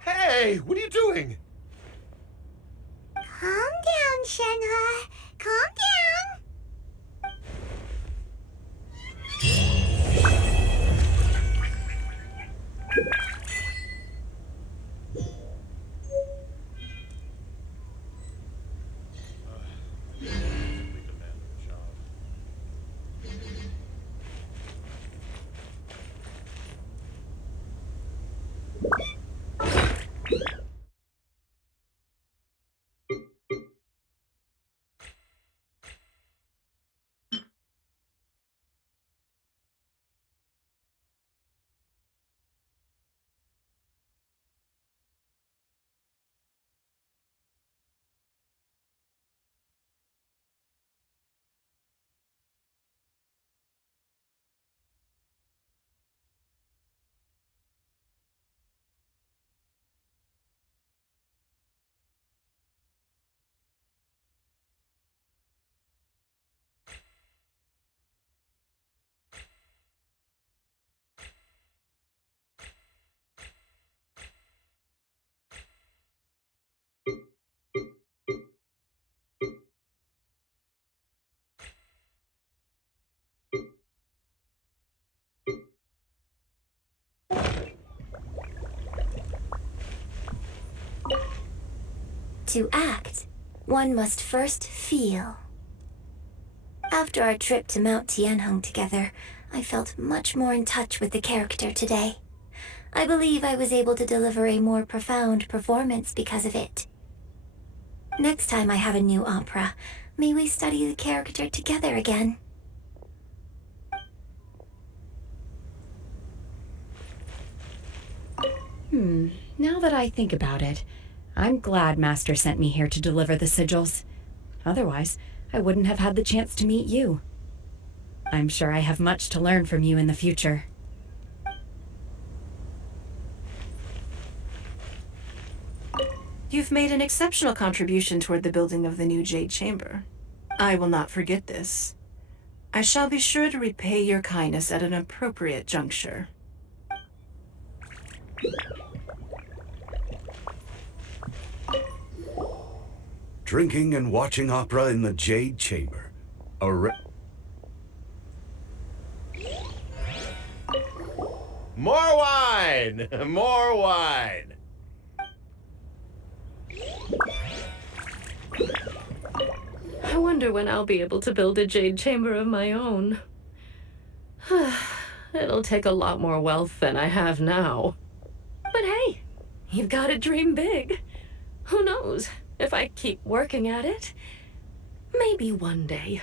Hey, what are you doing? Calm down, Shenhe. Calm down. To act, one must first feel. After our trip to Mount Tianheng together, I felt much more in touch with the character today. I believe I was able to deliver a more profound performance because of it. Next time I have a new opera, may we study the character together again. Now that I think about it, I'm glad Master sent me here to deliver the sigils. Otherwise, I wouldn't have had the chance to meet you. I'm sure I have much to learn from you in the future. You've made an exceptional contribution toward the building of the new Jade Chamber. I will not forget this. I shall be sure to repay your kindness at an appropriate juncture. drinking and watching opera in the Jade Chamber. More wine! More wine! I wonder when I'll be able to build a jade chamber of my own. It'll take a lot more wealth than I have now. But hey, you've got to dream big. Who knows? If I keep working at it, maybe one day.